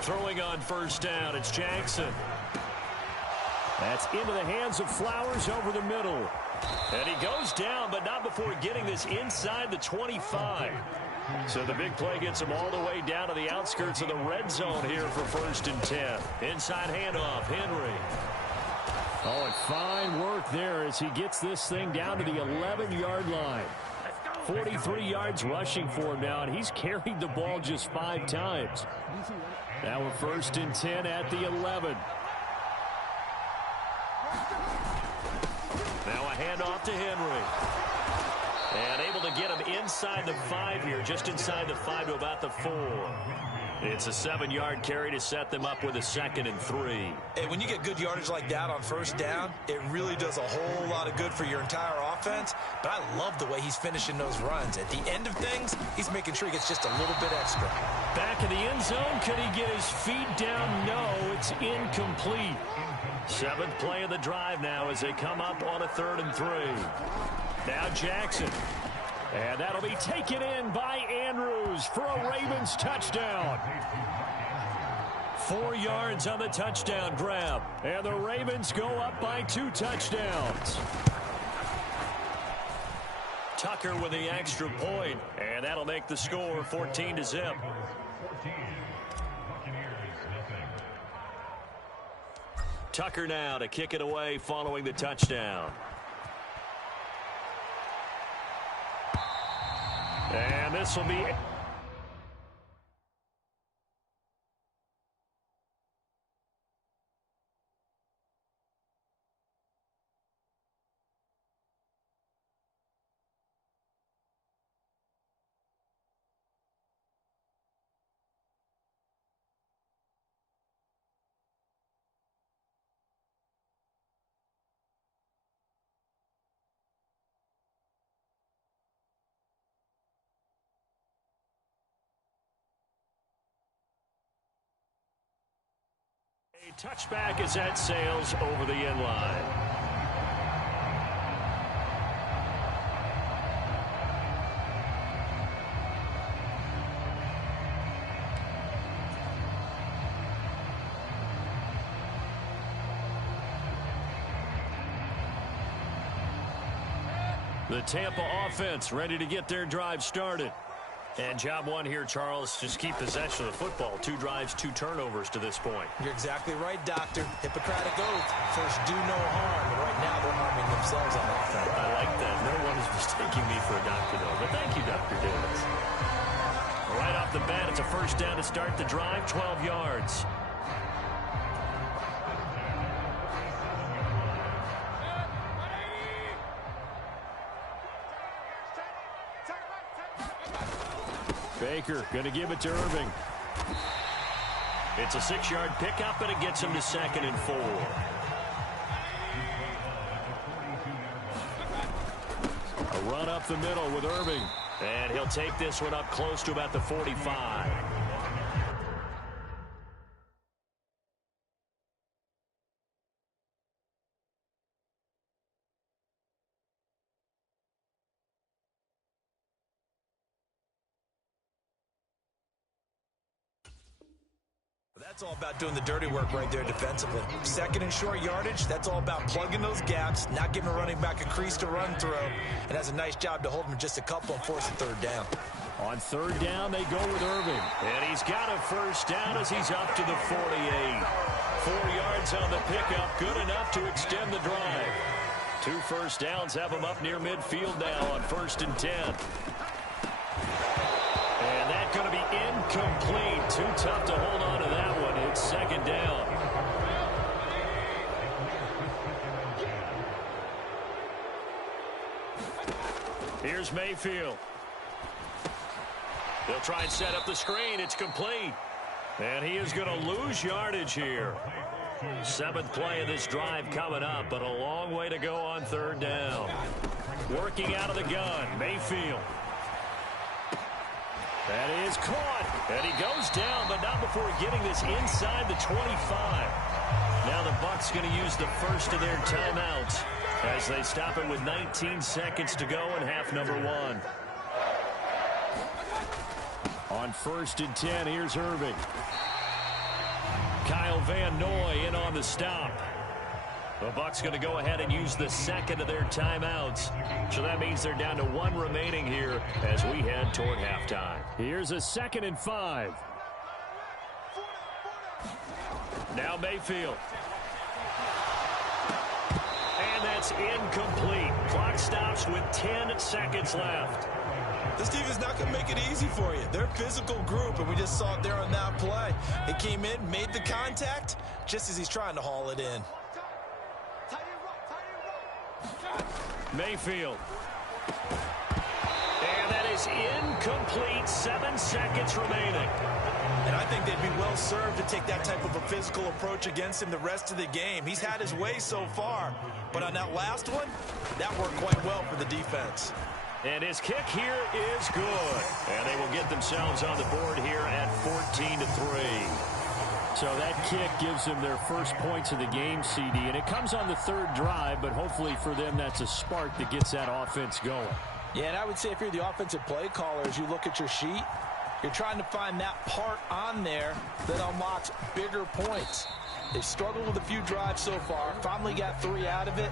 Throwing on first down, it's Jackson. That's into the hands of Flowers over the middle. And he goes down, but not before getting this inside the 25. So the big play gets him all the way down to the outskirts of the red zone here for 1st and 10. Inside handoff, Henry. Oh, and fine work there as he gets this thing down to the 11-yard line. 43 yards rushing for him now, and he's carried the ball just 5 times. Now we're 1st and 10 at the 11. Now a handoff to Henry. And able to get him inside the 5 here, just inside the 5 to about the 4. It's a 7-yard carry to set them up with a 2nd and 3. Hey, when you get good yardage like that on first down, it really does a whole lot of good for your entire offense. But I love the way he's finishing those runs. At the end of things, he's making sure he gets just a little bit extra. Back in the end zone, could he get his feet down? No, it's incomplete. 7th play of the drive now as they come up on a 3rd and 3. Now Jackson. And that'll be taken in by Andrews for a Ravens touchdown. 4 yards on the touchdown grab. And the Ravens go up by 2 touchdowns. Tucker with the extra point. And that'll make the score 14-0. Tucker now to kick it away following the touchdown. And this will be... A touchback is at Sales over the end line. The Tampa offense ready to get their drive started. And job one here, Charles, just keep possession of the football. 2 drives, 2 turnovers to this point. You're exactly right, Doctor. Hippocratic oath. First, do no harm. And right now, they're harming themselves on offense. I like that. No one is mistaking me for a doctor, though. But thank you, Dr. Davis. Right off the bat, it's a first down to start the drive, 12 yards. Baker going to give it to Irving. It's a 6-yard pickup, and it gets him to 2nd and 4. A run up the middle with Irving. And he'll take this one up close to about the 45. That's all about doing the dirty work right there defensively. 2nd and short yardage, that's all about plugging those gaps, not giving a running back a crease to run through, and has a nice job to hold him just a couple and force a 3rd down. On 3rd down, they go with Irving. And he's got a first down as he's up to the 48. 4 yards on the pickup, good enough to extend the drive. 2 first downs have him up near midfield now on 1st and 10. And that's going to be incomplete. Too tough to hold on to that one. It's 2nd down. Here's Mayfield. They'll try and set up the screen. It's complete. And he is going to lose yardage here. Seventh play of this drive coming up, but a long way to go on third down. Working out of the gun, Mayfield. That is caught, and he goes down, but not before getting this inside the 25. Now the Bucs going to use the first of their timeouts as they stop it with 19 seconds to go in half number one. On 1st and 10, here's Irving. Kyle Van Noy in on the stop. The Bucs going to go ahead and use the second of their timeouts. So that means they're down to one remaining here as we head toward halftime. Here's a 2nd and 5. Now Mayfield. And that's incomplete. Clock stops with 10 seconds left. This team is not going to make it easy for you. They're a physical group, and we just saw it there on that play. It came in, made the contact, just as he's trying to haul it in. Mayfield. And that is incomplete. 7 seconds remaining. And I think they'd be well served to take that type of a physical approach against him the rest of the game. He's had his way so far, but on that last one, that worked quite well for the defense. And his kick here is good. And they will get themselves on the board here at 14-3. So that kick gives them their first points of the game, CD. And it comes on the third drive, but hopefully for them that's a spark that gets that offense going. Yeah, and I would say if you're the offensive play caller, as you look at your sheet, you're trying to find that part on there that unlocks bigger points. They've struggled with a few drives so far, finally got 3 out of it.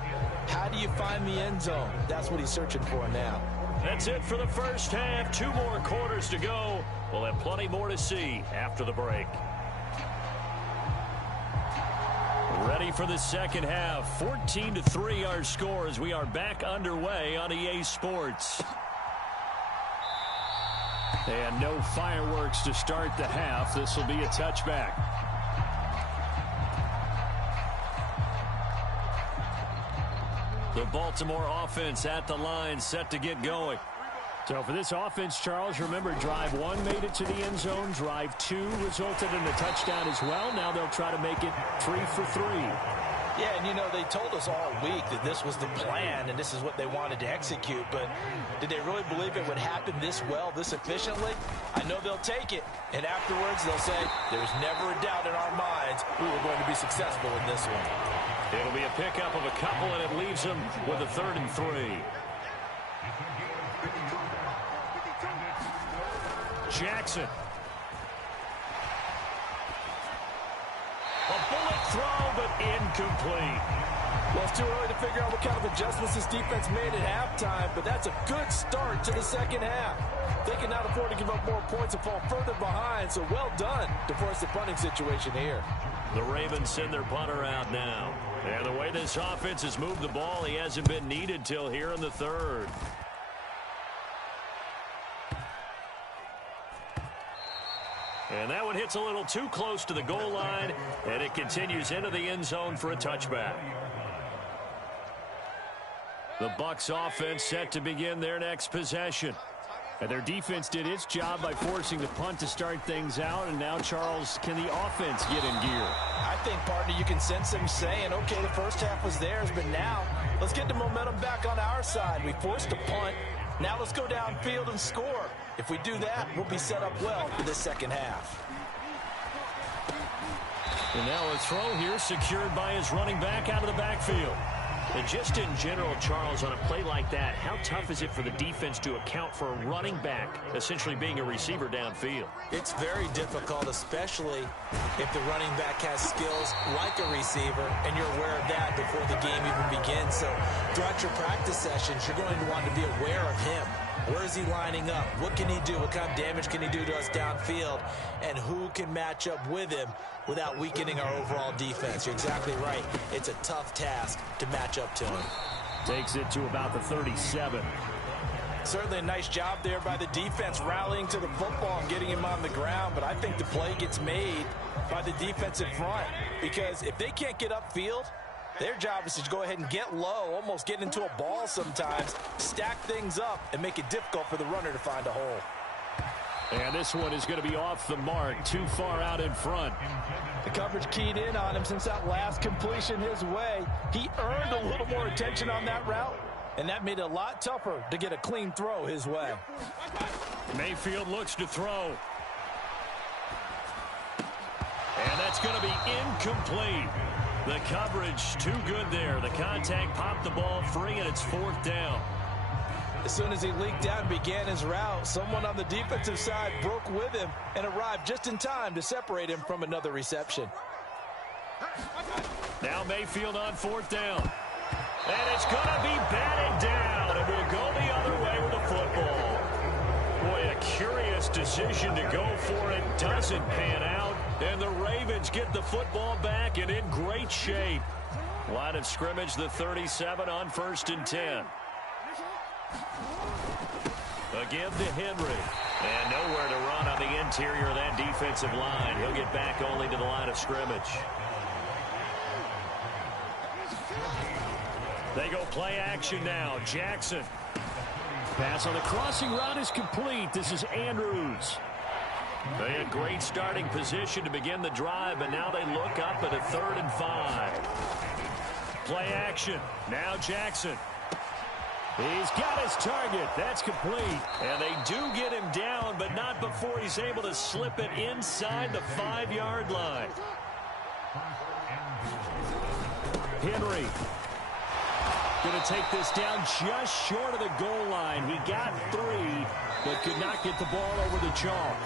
How do you find the end zone? That's what he's searching for now. That's it for the first half. 2 more quarters to go. We'll have plenty more to see after the break. Ready for the second half. 14-3 our score as we are back underway on EA Sports. And no fireworks to start the half. This will be a touchback. The Baltimore offense at the line, set to get going. So for this offense, Charles, remember, drive 1 made it to the end zone. Drive 2 resulted in a touchdown as well. Now they'll try to make it 3 for 3. Yeah, and you know, they told us all week that this was the plan and this is what they wanted to execute, but did they really believe it would happen this well, this efficiently? I know they'll take it, and afterwards they'll say, there's never a doubt in our minds we were going to be successful in this one. It'll be a pickup of a couple, and it leaves them with a 3rd and 3. Jackson. A bullet throw, but incomplete. Well, it's too early to figure out what kind of adjustments this defense made at halftime, but that's a good start to the second half. They can not afford to give up more points and fall further behind, so well done to force the punting situation here. The Ravens send their punter out now. And the way this offense has moved the ball, he hasn't been needed till here in the 3rd. And that one hits a little too close to the goal line, and it continues into the end zone for a touchback. The Bucs offense set to begin their next possession. And their defense did its job by forcing the punt to start things out, and now, Charles, can the offense get in gear? I think, partner, you can sense them saying, okay, the first half was theirs, but now let's get the momentum back on our side. We forced a punt. Now let's go downfield and score. If we do that, we'll be set up well for this second half. And now a throw here secured by his running back out of the backfield. And just in general, Charles, on a play like that, how tough is it for the defense to account for a running back essentially being a receiver downfield? It's very difficult, especially if the running back has skills like a receiver, and you're aware of that before the game even begins. So throughout your practice sessions, you're going to want to be aware of him. Where is he lining up? What can he do? What kind of damage can he do to us downfield? And who can match up with him without weakening our overall defense? You're exactly right. It's a tough task to match up to him. Takes it to about the 37. Certainly a nice job there by the defense rallying to the football and getting him on the ground, but I think the play gets made by the defensive front, because if they can't get upfield, their job is to go ahead and get low, almost get into a ball sometimes, stack things up, and make it difficult for the runner to find a hole. And this one is going to be off the mark, too far out in front. The coverage keyed in on him since that last completion his way. He earned a little more attention on that route, and that made it a lot tougher to get a clean throw his way. Mayfield looks to throw. And that's going to be incomplete. The coverage too good there. The contact popped the ball free, and it's 4th down. As soon as he leaked out and began his route, someone on the defensive side broke with him and arrived just in time to separate him from another reception. Now Mayfield on 4th down. And it's going to be batted down, and we'll go the other way with the football. Boy, a curious decision to go for it. Doesn't pan out, and the Ravens get the football back and in great shape. Line of scrimmage, the 37 on 1st and 10. Again to Henry. And nowhere to run on the interior of that defensive line. He'll get back only to the line of scrimmage. They go play action now. Jackson. Pass on the crossing route is complete. This is Andrews. They had great starting position to begin the drive, but now they look up at a 3rd and 5. Play action. Now Jackson. He's got his target. That's complete. And they do get him down, but not before he's able to slip it inside the 5-yard line. Henry going to take this down just short of the goal line. He got 3, but could not get the ball over the chalk.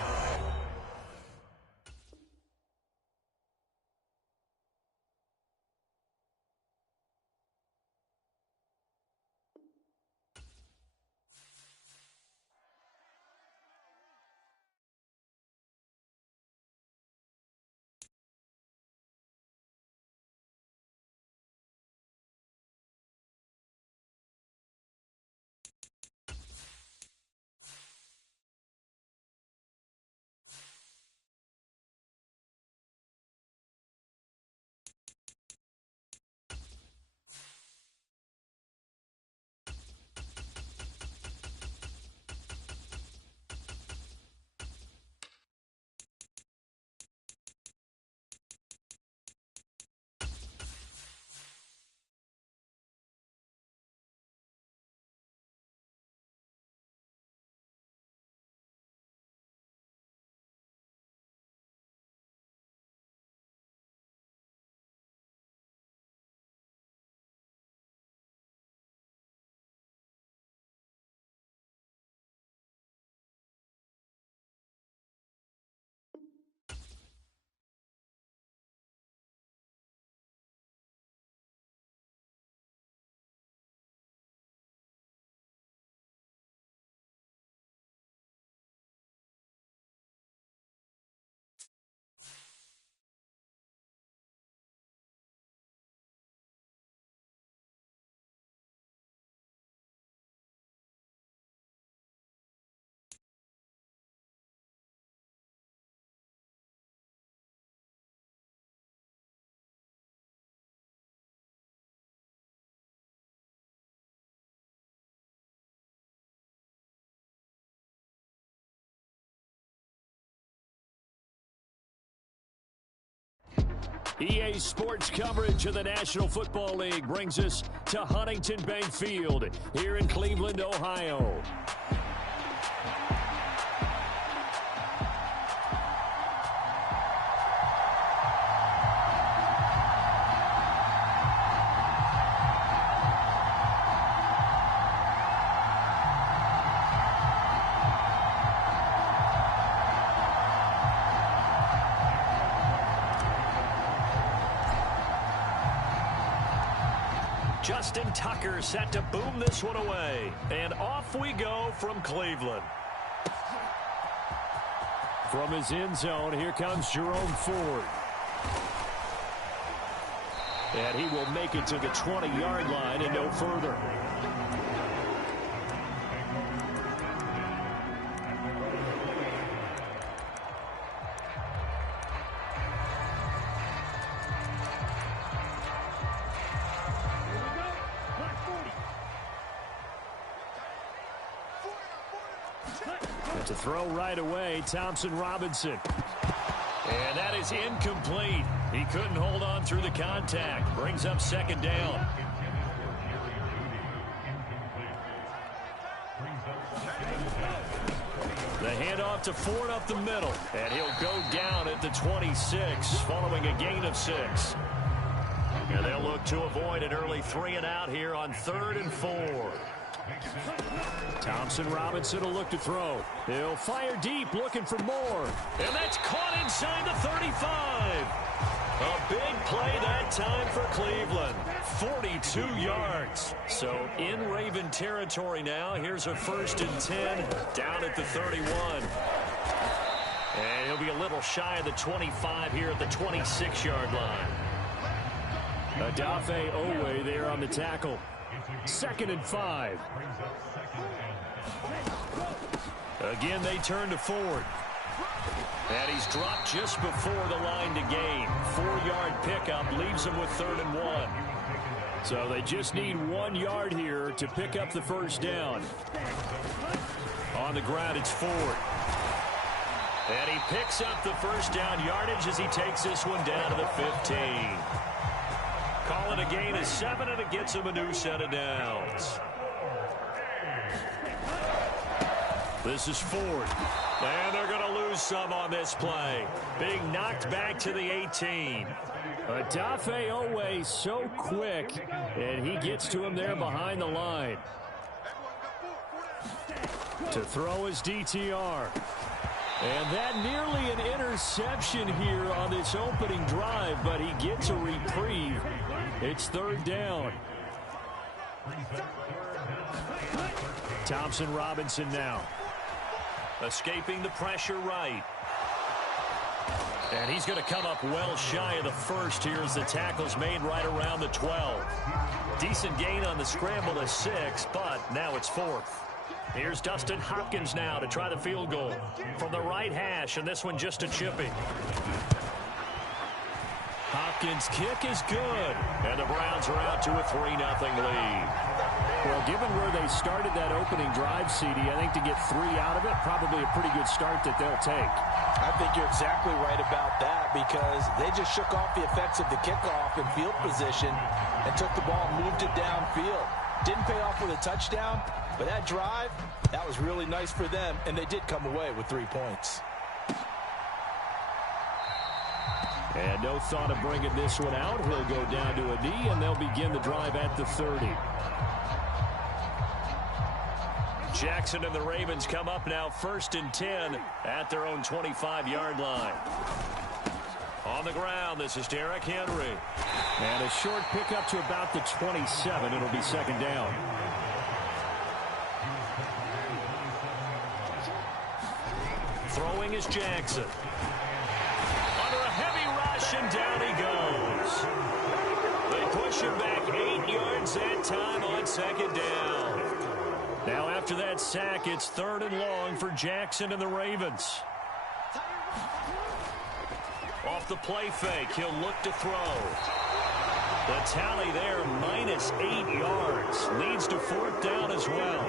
EA Sports coverage of the National Football League brings us to Huntington Bank Field here in Cleveland, Ohio. Justin Tucker set to boom this one away. And off we go from Cleveland. From his end zone, here comes Jerome Ford. And he will make it to the 20-yard line and no further. To throw right away, Thompson-Robinson. And that is incomplete. He couldn't hold on through the contact. Brings up second down. The handoff to Ford up the middle. And he'll go down at the 26 following a gain of 6. And they'll look to avoid an early 3-and-out here on 3rd and 4. Thompson-Robinson will look to throw. He'll fire deep, looking for more. And that's caught inside the 35. A big play that time for Cleveland. 42 yards. So in Raven territory now. Here's a 1st and 10 down at the 31. And he'll be a little shy of the 25 here at the 26-yard line. Adafe Owe there on the tackle. 2nd and 5. Again, they turn to Ford. And he's dropped just before the line to gain. 4-yard pickup leaves him with 3rd and 1. So they just need 1 yard here to pick up the 1st down. On the ground, it's Ford. And he picks up the 1st down yardage as he takes this one down to the 15. Call it a gain of 7, and it gets him a new set of downs. This is Ford. And they're going to lose some on this play. Being knocked back to the 18. Adafe Owe so quick, and he gets to him there behind the line. To throw his DTR. And that nearly an interception here on this opening drive, but he gets a reprieve. It's 3rd down. Thompson-Robinson now. Escaping the pressure right. And he's going to come up well shy of the 1st here as the tackle's made right around the 12. Decent gain on the scramble to 6, but now it's 4th. Here's Dustin Hopkins now to try the field goal from the right hash, and this one just a chipping. Hopkins' kick is good, and the Browns are out to a 3-0 lead. Well, given where they started that opening drive, CD, I think to get 3 out of it, probably a pretty good start that they'll take. I think you're exactly right about that because they just shook off the effects of the kickoff and field position and took the ball and moved it downfield. Didn't pay off with a touchdown, but that drive, that was really nice for them, and they did come away with 3 points. And no thought of bringing this one out. He'll go down to a knee, and they'll begin the drive at the 30. Jackson and the Ravens come up now 1st and 10 at their own 25-yard line. On the ground, this is Derrick Henry. And a short pickup to about the 27. It'll be 2nd down. Throwing is Jackson. Under a heavy rush, and down he goes. They push him back 8 yards that time on 2nd down. Now after that sack, it's 3rd and long for Jackson and the Ravens. Off the play fake, he'll look to throw. The tally there, -8 yards. Leads to 4th down as well.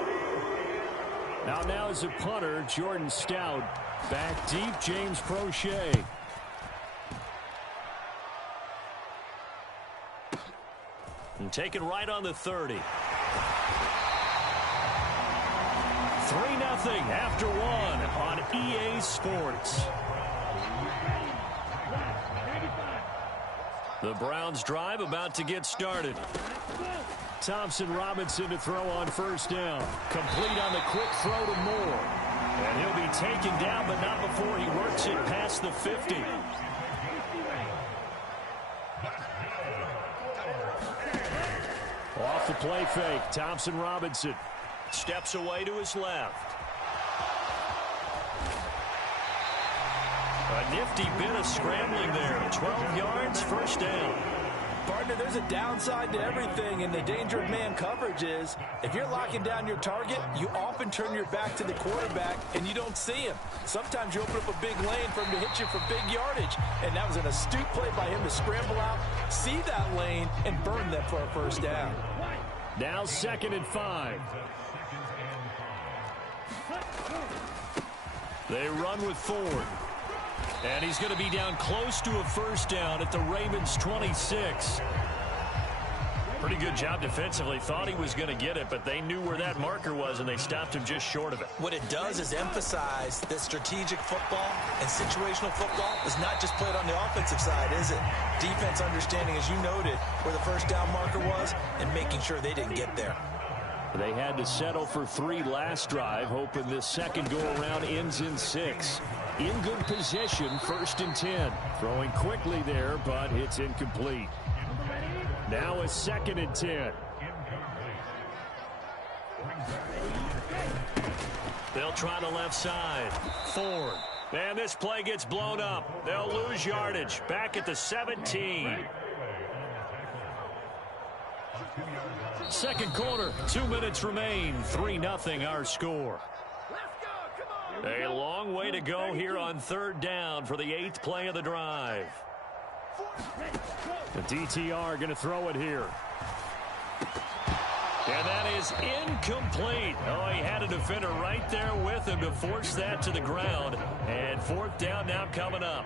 Now is a punter, Jordan Stout. Back deep, James Prochet. And taken right on the 30. 3-0 after 1 on EA Sports. The Browns drive about to get started. Thompson-Robinson to throw on 1st down. Complete on the quick throw to Moore. And he'll be taken down, but not before he works it past the 50. Off the play fake, Thompson-Robinson. Steps away to his left. A nifty bit of scrambling there. 12 yards, 1st down. Partner, there's a downside to everything, and the danger of man coverage is if you're locking down your target, you often turn your back to the quarterback, and you don't see him. Sometimes you open up a big lane for him to hit you for big yardage, and that was an astute play by him to scramble out, see that lane, and burn them for a 1st down. Now 2nd and 5. They run with Ford. And he's going to be down close to a first down at the Ravens' 26. Pretty good job defensively. Thought he was going to get it, but they knew where that marker was, and they stopped him just short of it. What it does is emphasize that strategic football and situational football is not just played on the offensive side, is it? Defense understanding, as you noted, where the first down marker was and making sure they didn't get there. They had to settle for 3 last drive, hoping this second go-around ends in 6. In good position, 1st and 10. Throwing quickly there, but it's incomplete. Now a 2nd and 10. They'll try the left side. Ford. And this play gets blown up. They'll lose yardage. Back at the 17. Second quarter, 2 minutes remain. 3-0 our score. A long way to go here on 3rd down for the 8th play of the drive. The DTR going to throw it here. And that is incomplete. Oh, he had a defender right there with him to force that to the ground. And 4th down now coming up.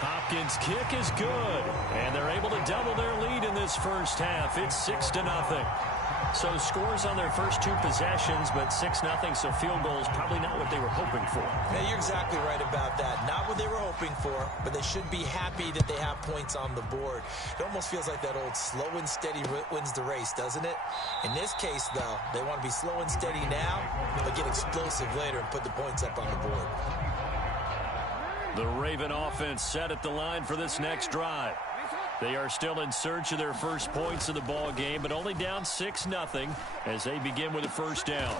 Hopkins' kick is good, and they're able to double their lead in this first half. It's 6-0. So scores on their first 2 possessions, but 6-0, so field goals probably not what they were hoping for. Yeah, you're exactly right about that. Not what they were hoping for, but they should be happy that they have points on the board. It almost feels like that old slow and steady wins the race, doesn't it? In this case, though, they want to be slow and steady now, but get explosive later and put the points up on the board. The Raven offense set at the line for this next drive. They are still in search of their first points of the ball game, but only down 6-0 as they begin with a first down.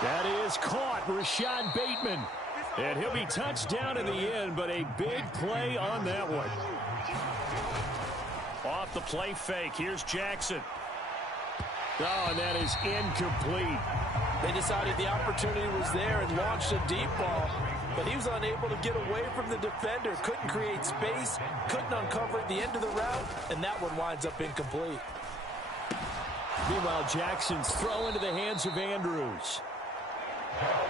That is caught, Rashad Bateman. And he'll be touched down in the end, but a big play on that one. Off the play fake, here's Jackson. Oh, and that is incomplete. They decided the opportunity was there and launched a deep ball, but he was unable to get away from the defender, couldn't create space, couldn't uncover at the end of the route, and that one winds up incomplete. Meanwhile, Jackson's throw into the hands of Andrews.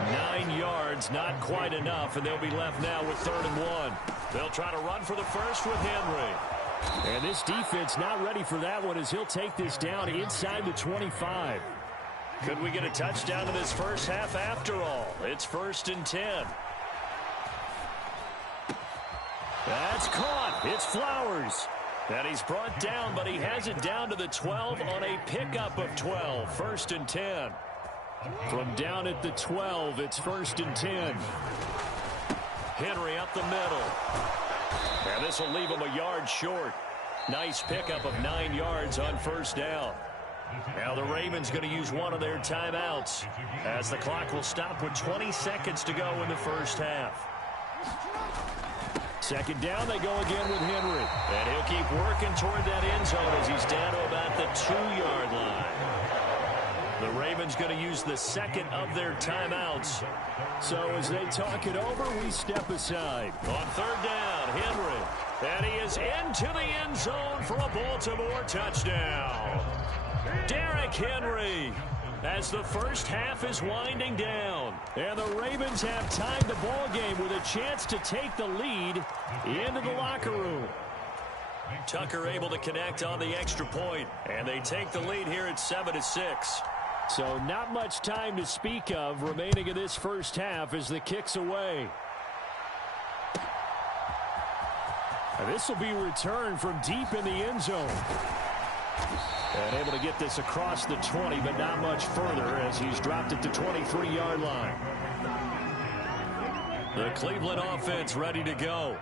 9 yards, not quite enough, and they'll be left now with 3rd and 1. They'll try to run for the first with Henry. And this defense not ready for that one as he'll take this down inside the 25. Could we get a touchdown in this first half after all? It's 1st and 10. That's caught. It's Flowers. And he's brought down, but he has it down to the 12 on a pickup of 12. 1st and 10. From down at the 12, it's 1st and 10. Henry up the middle. And this will leave him a yard short. Nice pickup of 9 yards on 1st down. Now the Ravens going to use one of their timeouts as the clock will stop with 20 seconds to go in the first half. 2nd down, they go again with Henry. And he'll keep working toward that end zone as he's down to about the 2-yard line. The Ravens going to use the 2nd of their timeouts. So as they talk it over, we step aside. On 3rd down, Henry. And he is into the end zone for a Baltimore touchdown. Derrick Henry, as the first half is winding down. And the Ravens have tied the ball game with a chance to take the lead into the locker room. Tucker able to connect on the extra point, and they take the lead here at 7-6. So not much time to speak of remaining in this first half as the kick's away. And this will be returned from deep in the end zone. And able to get this across the 20, but not much further as he's dropped it to 23-yard line. The Cleveland offense ready to go.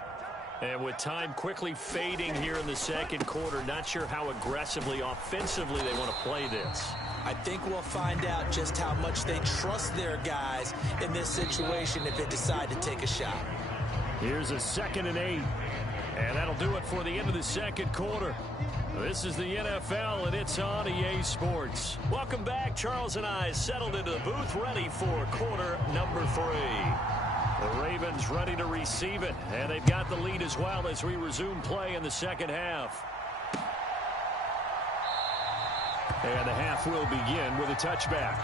And with time quickly fading here in the second quarter, not sure how aggressively, offensively they want to play this. I think we'll find out just how much they trust their guys in this situation if they decide to take a shot. Here's a 2nd and 8. And that'll do it for the end of the second quarter. This is the NFL, and it's on EA Sports. Welcome back. Charles and I settled into the booth, ready for quarter number 3. The Ravens ready to receive it, and they've got the lead as well as we resume play in the second half. And the half will begin with a touchback.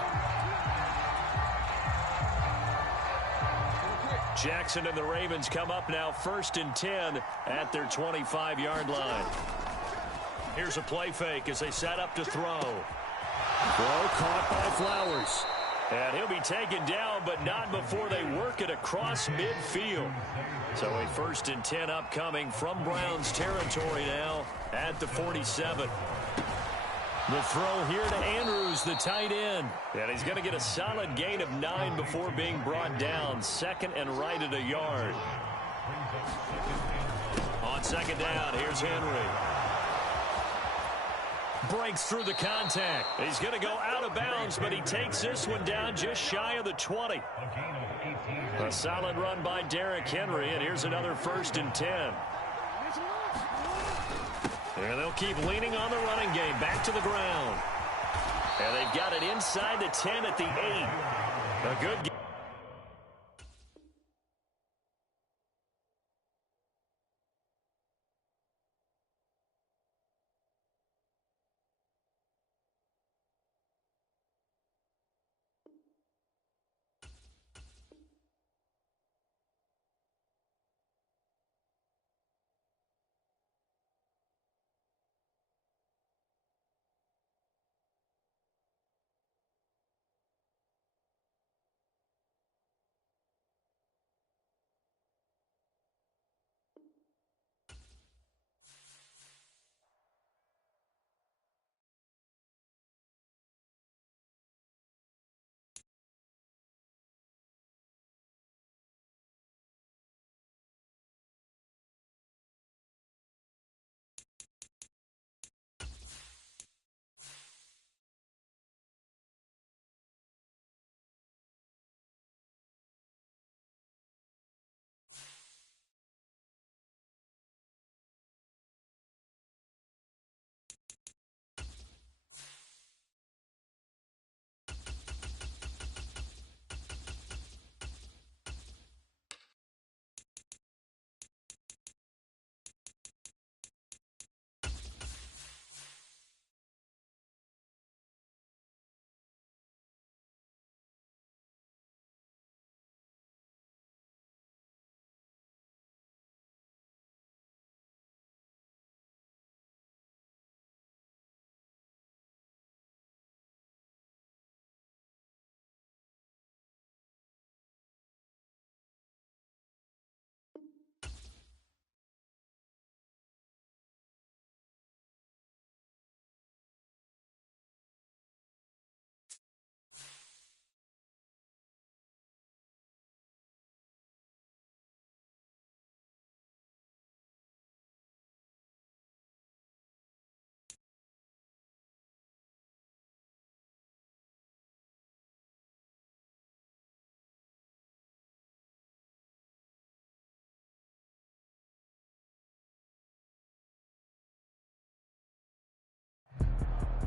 Jackson and the Ravens come up now 1st and 10 at their 25-yard line. Here's a play fake as they set up to throw. Throw caught by Flowers. And he'll be taken down, but not before they work it across midfield. So a 1st and 10 upcoming from Browns territory now at the 47. The throw here to Andrews, the tight end. And he's going to get a solid gain of 9 before being brought down. 2nd and right at a yard. On 2nd down, here's Henry. Breaks through the contact. He's going to go out of bounds, but he takes this one down just shy of the 20. A solid run by Derrick Henry, and here's another 1st and 10. And they'll keep leaning on the running game. Back to the ground. And they've got it inside the 10 at the 8. A good game.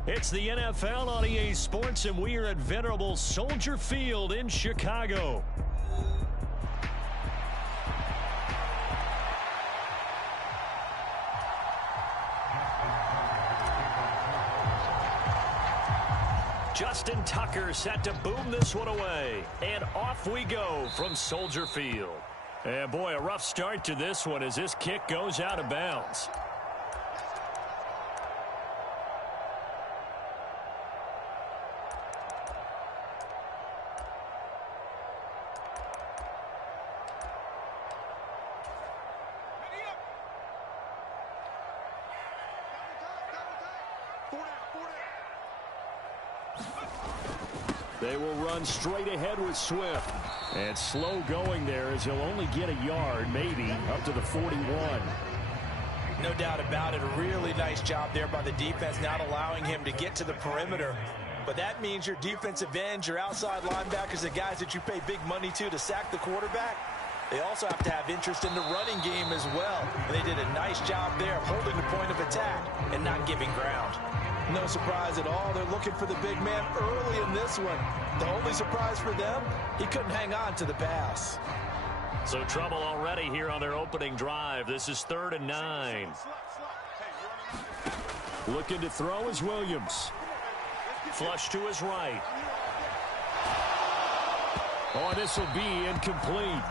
It's the NFL on EA Sports, and we are at venerable Soldier Field in Chicago. Justin Tucker set to boom this one away. And off we go from Soldier Field. And boy, a rough start to this one as this kick goes out of bounds. They will run straight ahead with Swift. And slow going there as he'll only get a yard, maybe, up to the 41. No doubt about it. A really nice job there by the defense, not allowing him to get to the perimeter. But that means your defensive ends, your outside linebackers, the guys that you pay big money to sack the quarterback, they also have to have interest in the running game as well. And they did a nice job there of holding the point of attack and not giving ground. No surprise at all. They're looking for the big man early in this one. The only surprise for them, he couldn't hang on to the pass. So trouble already here on their opening drive. This is 3rd and 9. Looking to throw is Williams. Flush to his right. Oh, this will be incomplete.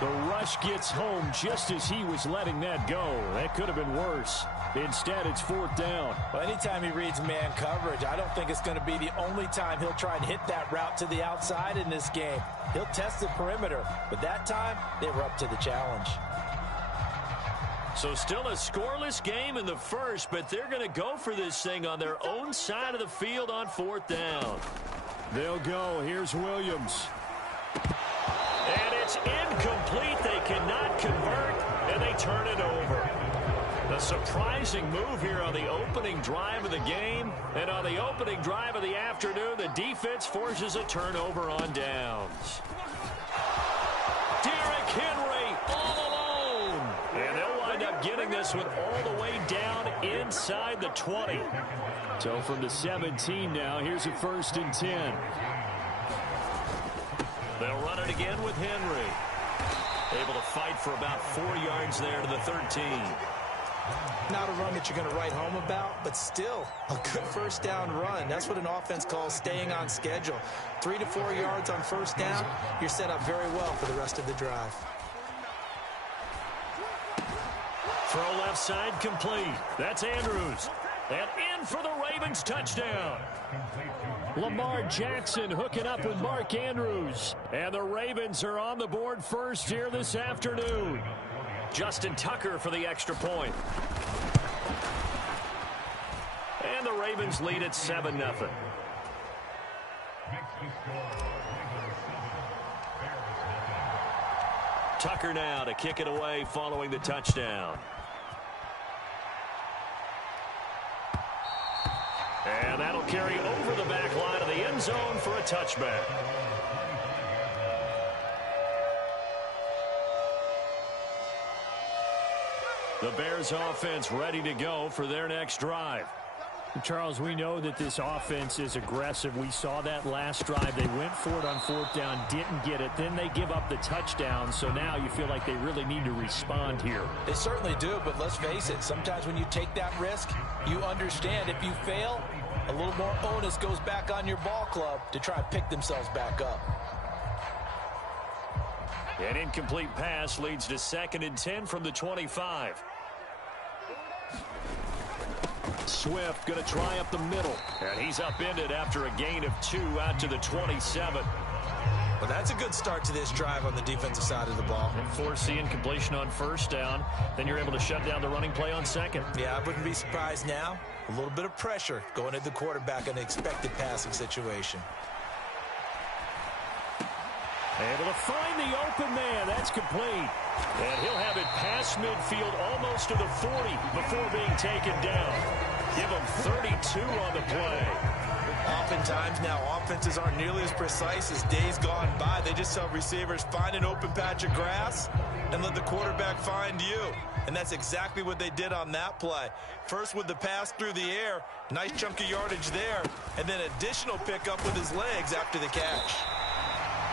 The rush gets home just as he was letting that go. That could have been worse. Instead, it's 4th down. Well, anytime he reads man coverage, I don't think it's going to be the only time he'll try and hit that route to the outside in this game. He'll test the perimeter, but that time, they were up to the challenge. So still a scoreless game in the first, but they're going to go for this thing on their own side of the field on 4th down. They'll go. Here's Williams. And it's incomplete. They cannot convert, and they turn it over. A surprising move here on the opening drive of the game. And on the opening drive of the afternoon, the defense forces a turnover on downs. Derrick Henry all alone. And they'll wind up getting this one all the way down inside the 20. So from the 17 now, here's a 1st and 10. They'll run it again with Henry. Able to fight for about 4 yards there to the 13. Not a run that you're going to write home about, but still a good 1st down run. That's what an offense calls staying on schedule. 3 to 4 yards on 1st down, you're set up very well for the rest of the drive. Throw left side complete. That's Andrews. And in for the Ravens touchdown. Lamar Jackson hooking up with Mark Andrews. And the Ravens are on the board first here this afternoon. Justin Tucker for the extra point. And the Ravens lead at 7-0. Tucker now to kick it away following the touchdown. And that'll carry over the back line of the end zone for a touchback. The Bears offense ready to go for their next drive. Charles, we know that this offense is aggressive. We saw that last drive. They went for it on 4th down, didn't get it. Then they give up the touchdown. So now you feel like they really need to respond here. They certainly do, but let's face it. Sometimes when you take that risk, you understand if you fail, a little more onus goes back on your ball club to try and pick themselves back up. An incomplete pass leads to 2nd and 10 from the 25. Swift going to try up the middle. And he's upended after a gain of 2 out to the 27. Well, that's a good start to this drive on the defensive side of the ball. And force the incompletion on 1st down. Then you're able to shut down the running play on 2nd. Yeah, I wouldn't be surprised now. A little bit of pressure going at the quarterback in an expected passing situation. Able to find the open man. That's complete. And he'll have it past midfield almost to the 40 before being taken down. Give him 32 on the play. Oftentimes now offenses aren't nearly as precise as days gone by. They just tell receivers, find an open patch of grass and let the quarterback find you. And that's exactly what they did on that play. First with the pass through the air, nice chunk of yardage there, and then additional pickup with his legs after the catch.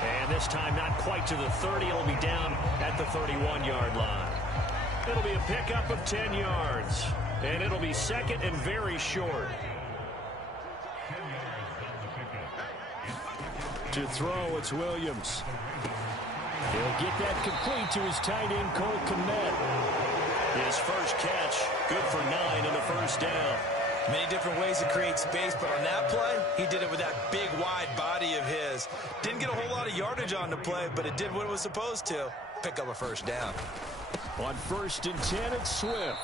And this time not quite to the 30. It'll be down at the 31-yard line. It'll be a pickup of 10 yards. And it'll be 2nd and very short. To throw, it's Williams. He'll get that complete to his tight end, Cole Kmet. His first catch, good for 9 in the 1st down. Many different ways to create space, but on that play, he did it with that big, wide body of his. Didn't get a whole lot of yardage on the play, but it did what it was supposed to. Pick up a 1st down. On 1st and 10, it's Swift.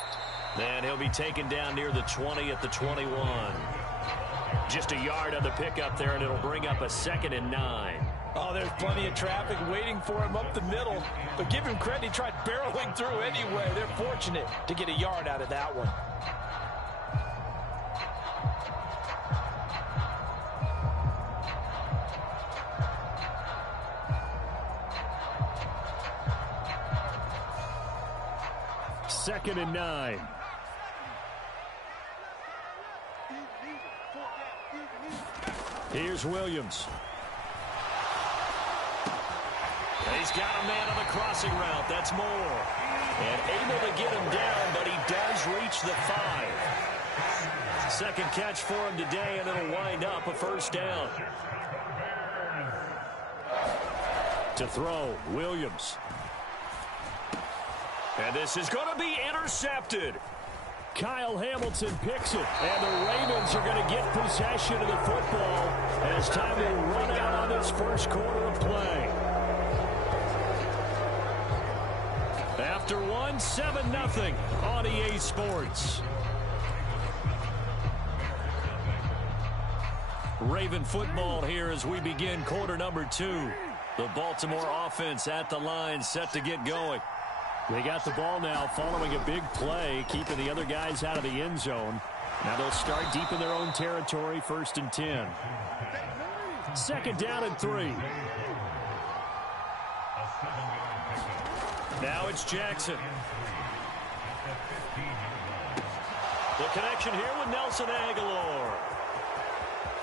And he'll be taken down near the 20 at the 21. Just a yard on the pickup there, and it'll bring up a 2nd and 9. Oh, there's plenty of traffic waiting for him up the middle. But give him credit, he tried barreling through anyway. They're fortunate to get a yard out of that one. Second and 9. Here's Williams. He's got a man on the crossing route. That's Moore. And able to get him down, but he does reach the 5. Second catch for him today, and it'll wind up a first down. To throw, Williams. And this is going to be intercepted. Kyle Hamilton picks it, and the Ravens are going to get possession of the football as time will run out on this first quarter of play. After one, 7-0 on EA Sports. Raven football here as we begin quarter number 2. The Baltimore offense at the line, set to get going. They got the ball now following a big play, keeping the other guys out of the end zone. Now they'll start deep in their own territory, 1st and 10. Second down and 3. Now it's Jackson. The connection here with Nelson Aguilar.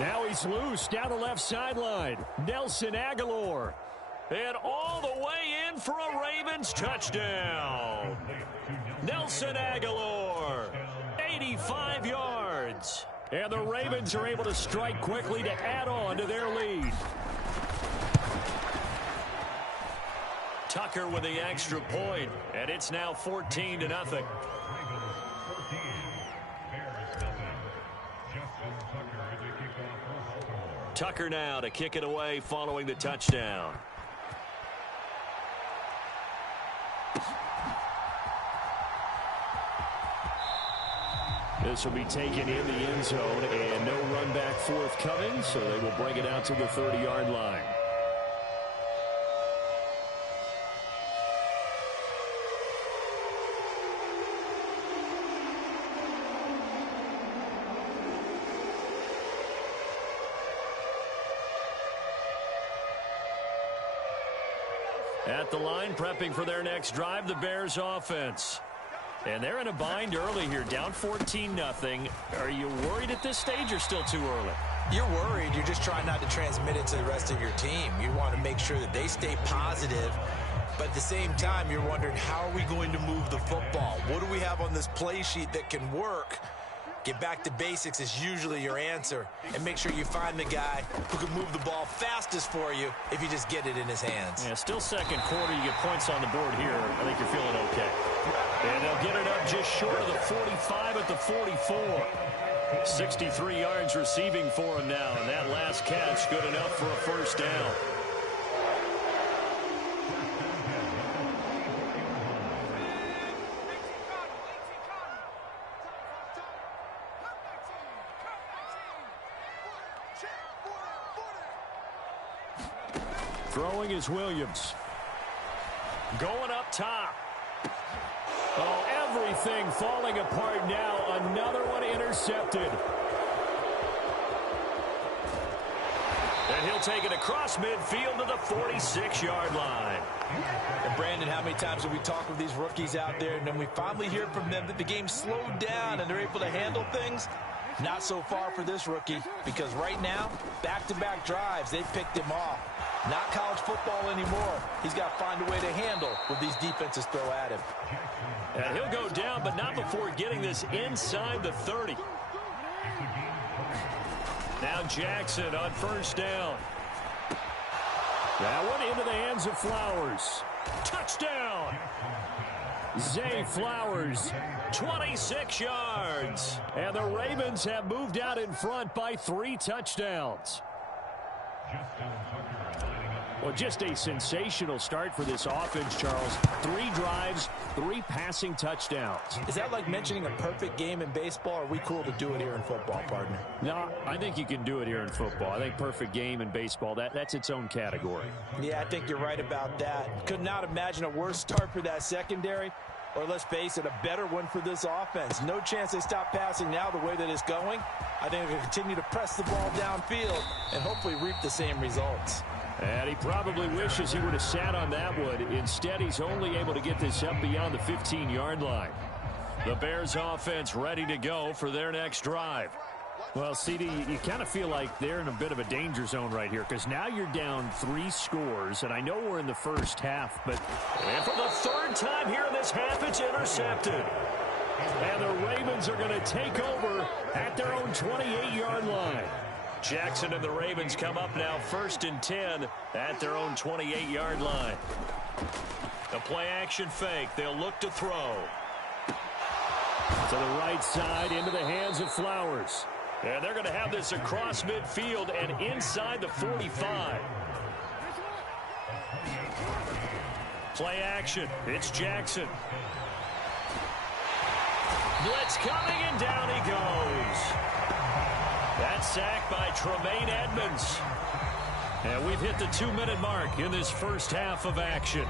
Now he's loose down the left sideline. Nelson Aguilar. And all the way in for a Ravens touchdown. Nelson Aguilar, 85 yards. And the Ravens are able to strike quickly to add on to their lead. Tucker with the extra point, and it's now 14-0. Tucker now to kick it away following the touchdown. This will be taken in the end zone, and no run back forthcoming, so they will bring it out to the 30-yard line. At the line, prepping for their next drive, the Bears offense. And they're in a bind early here, down 14-0. Are you worried at this stage or still too early? You're worried. You're just trying not to transmit it to the rest of your team. You want to make sure that they stay positive. But at the same time, you're wondering, how are we going to move the football? What do we have on this play sheet that can work? Get back to basics is usually your answer. And make sure you find the guy who can move the ball fastest for you if you just get it in his hands. Yeah, still second quarter. You get points on the board here. I think you're feeling okay. And they'll get it up just short of the 45 at the 44. 63 yards receiving for him now. And that last catch good enough for a first down. Throwing is Williams. Going up top. Oh, everything falling apart now. Another one intercepted. And he'll take it across midfield to the 46-yard line. And Brandon, how many times have we talked with these rookies out there, and then we finally hear from them that the game slowed down and they're able to handle things? Not so far for this rookie, because right now, back-to-back drives, they picked him off. Not college football anymore. He's got to find a way to handle what these defenses throw at him. And he'll go down, but not before getting this inside the 30. Now Jackson on first down. That one into the hands of Flowers. Touchdown! Zay Flowers, 26 yards. And the Ravens have moved out in front by 3 touchdowns. Well, just a sensational start for this offense, Charles. 3 drives, 3 passing touchdowns. Is that like mentioning a perfect game in baseball, or are we cool to do it here in football, partner? No, I think you can do it here in football. I think perfect game in baseball, that's its own category. Yeah, I think you're right about that. Could not imagine a worse start for that secondary, or let's face it, a better one for this offense. No chance they stop passing now the way that it's going. I think they'll continue to press the ball downfield and hopefully reap the same results. And he probably wishes he would have sat on that one. Instead, he's only able to get this up beyond the 15-yard line. The Bears offense ready to go for their next drive. Well, CD, you kind of feel like they're in a bit of a danger zone right here, because now you're down 3 scores, and I know we're in the first half, but and for the 3rd time here in this half, it's intercepted. And the Ravens are going to take over at their own 28-yard line. Jackson and the Ravens come up now 1st and 10 at their own 28-yard line. A play-action fake. They'll look to throw. To the right side, into the hands of Flowers. And they're going to have this across midfield and inside the 45. Play action. It's Jackson. Blitz coming, and down he goes. That sack by Tremaine Edmonds. And we've hit the 2-minute mark in this first half of action.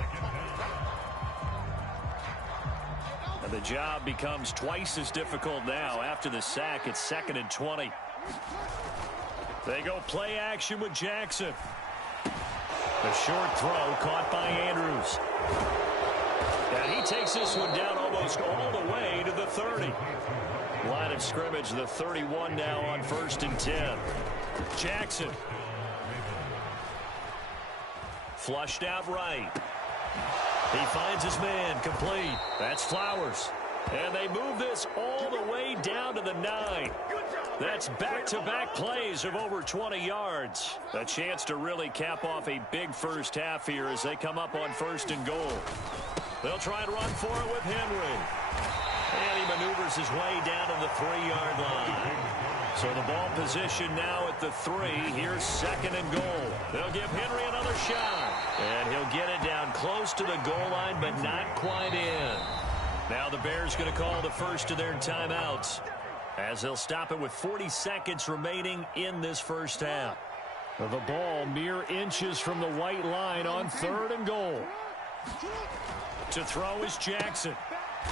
And the job becomes twice as difficult now. After the sack, it's 2nd and 20. They go play action with Jackson. A short throw caught by Andrews. And he takes this one down almost all the way to the 30. Line of scrimmage, the 31 now on 1st and 10. Jackson. Flushed out right. He finds his man, complete. That's Flowers. And they move this all the way down to the 9. That's back-to-back plays of over 20 yards. A chance to really cap off a big first half here as they come up on 1st and goal. They'll try and run for it with Henry. And he maneuvers his way down to the 3-yard line. So the ball position now at the 3. Here's 2nd and goal. They'll give Henry another shot. And he'll get it down close to the goal line, but not quite in. Now the Bears going to call the first of their timeouts, as they'll stop it with 40 seconds remaining in this first half. The ball mere inches from the white line on 3rd and goal. To throw is Jackson.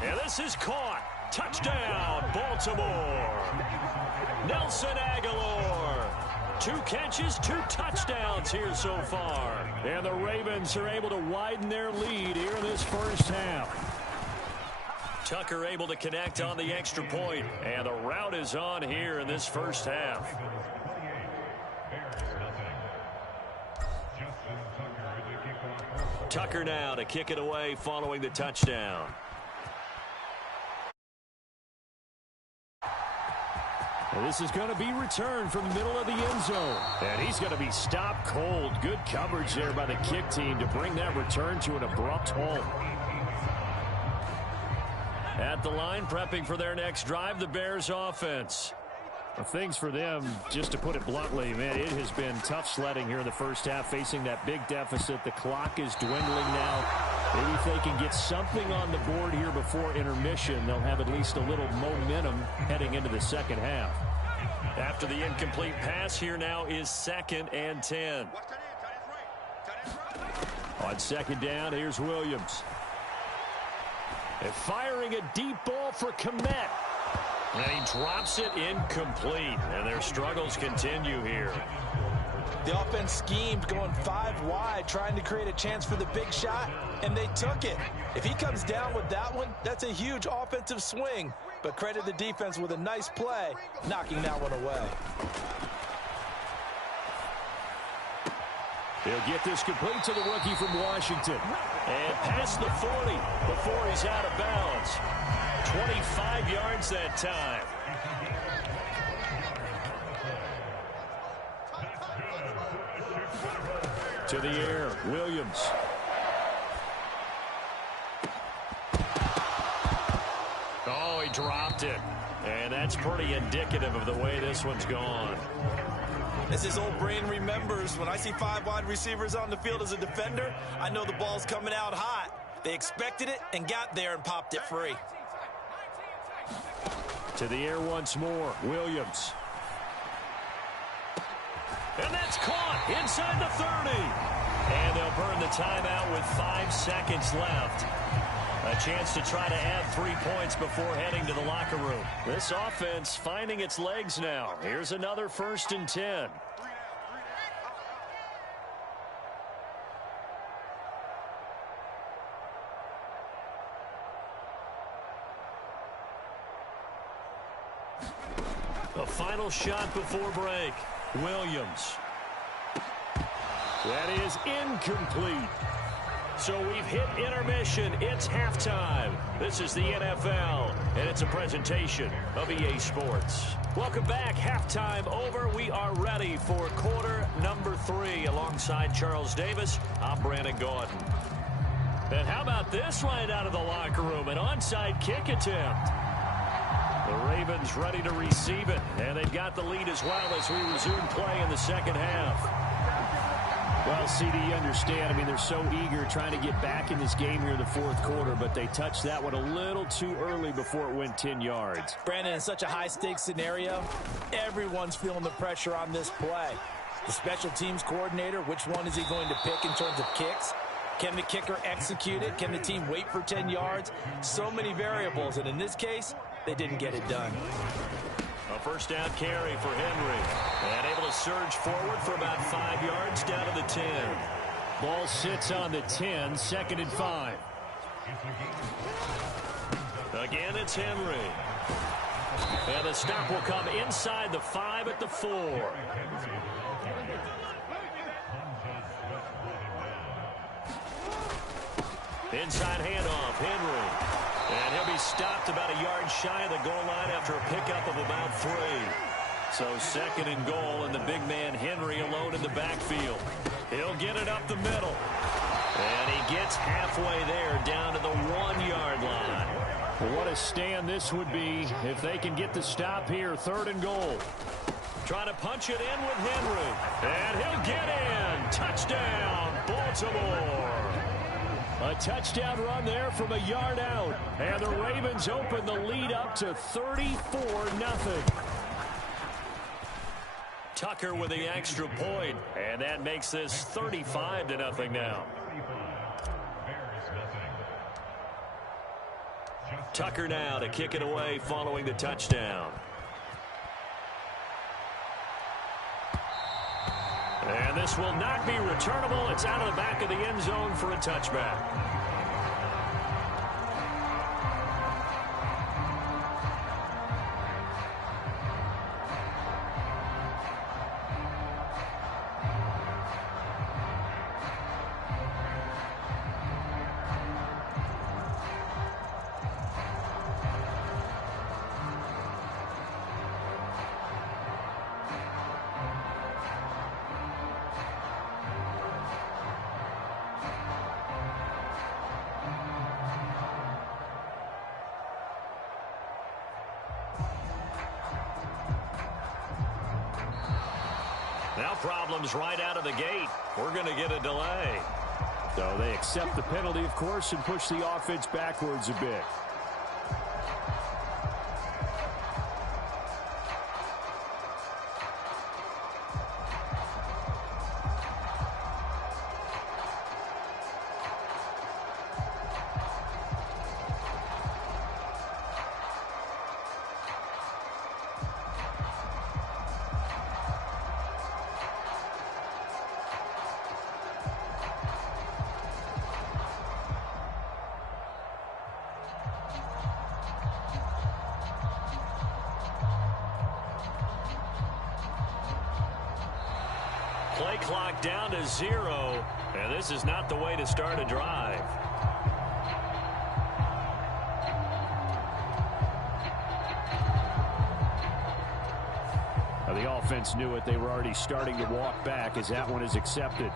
And this is caught. Touchdown, Baltimore. Nelson Aguilar. 2 catches, 2 touchdowns here so far. And the Ravens are able to widen their lead here in this first half. Tucker able to connect on the extra point. And the route is on here in this first half. Tucker now to kick it away following the touchdown. And this is going to be returned from the middle of the end zone. And he's going to be stopped cold. Good coverage there by the kick team to bring that return to an abrupt halt. At the line, prepping for their next drive, the Bears offense. Well, things for them, just to put it bluntly, man, it has been tough sledding here in the first half, facing that big deficit. The clock is dwindling now. Maybe if they can get something on the board here before intermission, they'll have at least a little momentum heading into the second half. After the incomplete pass, here now is 2nd and 10. On 2nd down, here's Williams. And firing a deep ball for Kmet. And he drops it incomplete. And their struggles continue here. The offense schemed going 5 wide, trying to create a chance for the big shot, and they took it. If he comes down with that one, that's a huge offensive swing. But credit the defense with a nice play, knocking that one away. He'll get this complete to the rookie from Washington. And past the 40 before he's out of bounds. 25 yards that time. To the air, Williams. Oh, he dropped it. And that's pretty indicative of the way this one's gone. As his old brain remembers, when I see 5 wide receivers on the field as a defender, I know the ball's coming out hot. They expected it and got there and popped it free. To the air once more, Williams. And that's caught inside the 30. And they'll burn the timeout with 5 seconds left. A chance to try to add 3 points before heading to the locker room. This offense finding its legs now. Here's another 1st and 10. A final shot before break. Williams. That is incomplete. So we've hit intermission. It's halftime. This is the NFL, and it's a presentation of EA Sports. Welcome back. Halftime over. We are ready for quarter number 3. Alongside Charles Davis, I'm Brandon Gordon. And how about this right out of the locker room? An onside kick attempt. The Ravens ready to receive it, and they've got the lead as well as we resume play in the second half. Well, CD, you understand. I mean, they're so eager trying to get back in this game here in the fourth quarter, but they touched that one a little too early before it went 10 yards. Brandon, in such a high-stakes scenario, everyone's feeling the pressure on this play. The special teams coordinator, which one is he going to pick in terms of kicks? Can the kicker execute it? Can the team wait for 10 yards? So many variables, and in this case, they didn't get it done. A first down carry for Henry. And able to surge forward for about 5 yards down to the 10. Ball sits on the 10, 2nd and 5. Again, it's Henry. And the stop will come inside the 5 at the 4. Inside handoff, Henry. And he'll be stopped about a yard shy of the goal line after a pickup of about 3. So 2nd and goal, and the big man Henry alone in the backfield. He'll get it up the middle. And he gets halfway there down to the 1-yard line. Well, what a stand this would be if they can get the stop here, 3rd and goal. Trying to punch it in with Henry. And he'll get in. Touchdown, Baltimore. A touchdown run there from a yard out. And the Ravens open the lead up to 34-0. Tucker with the extra point. And that makes this 35-0 now. Tucker now to kick it away following the touchdown. And this will not be returnable. It's out of the back of the end zone for a touchback. Now problems right out of the gate. We're going to get a delay. So they accept the penalty, of course, and push the offense backwards a bit. Play clock down to 0, and this is not the way to start a drive. Now the offense knew it. They were already starting to walk back as that one is accepted.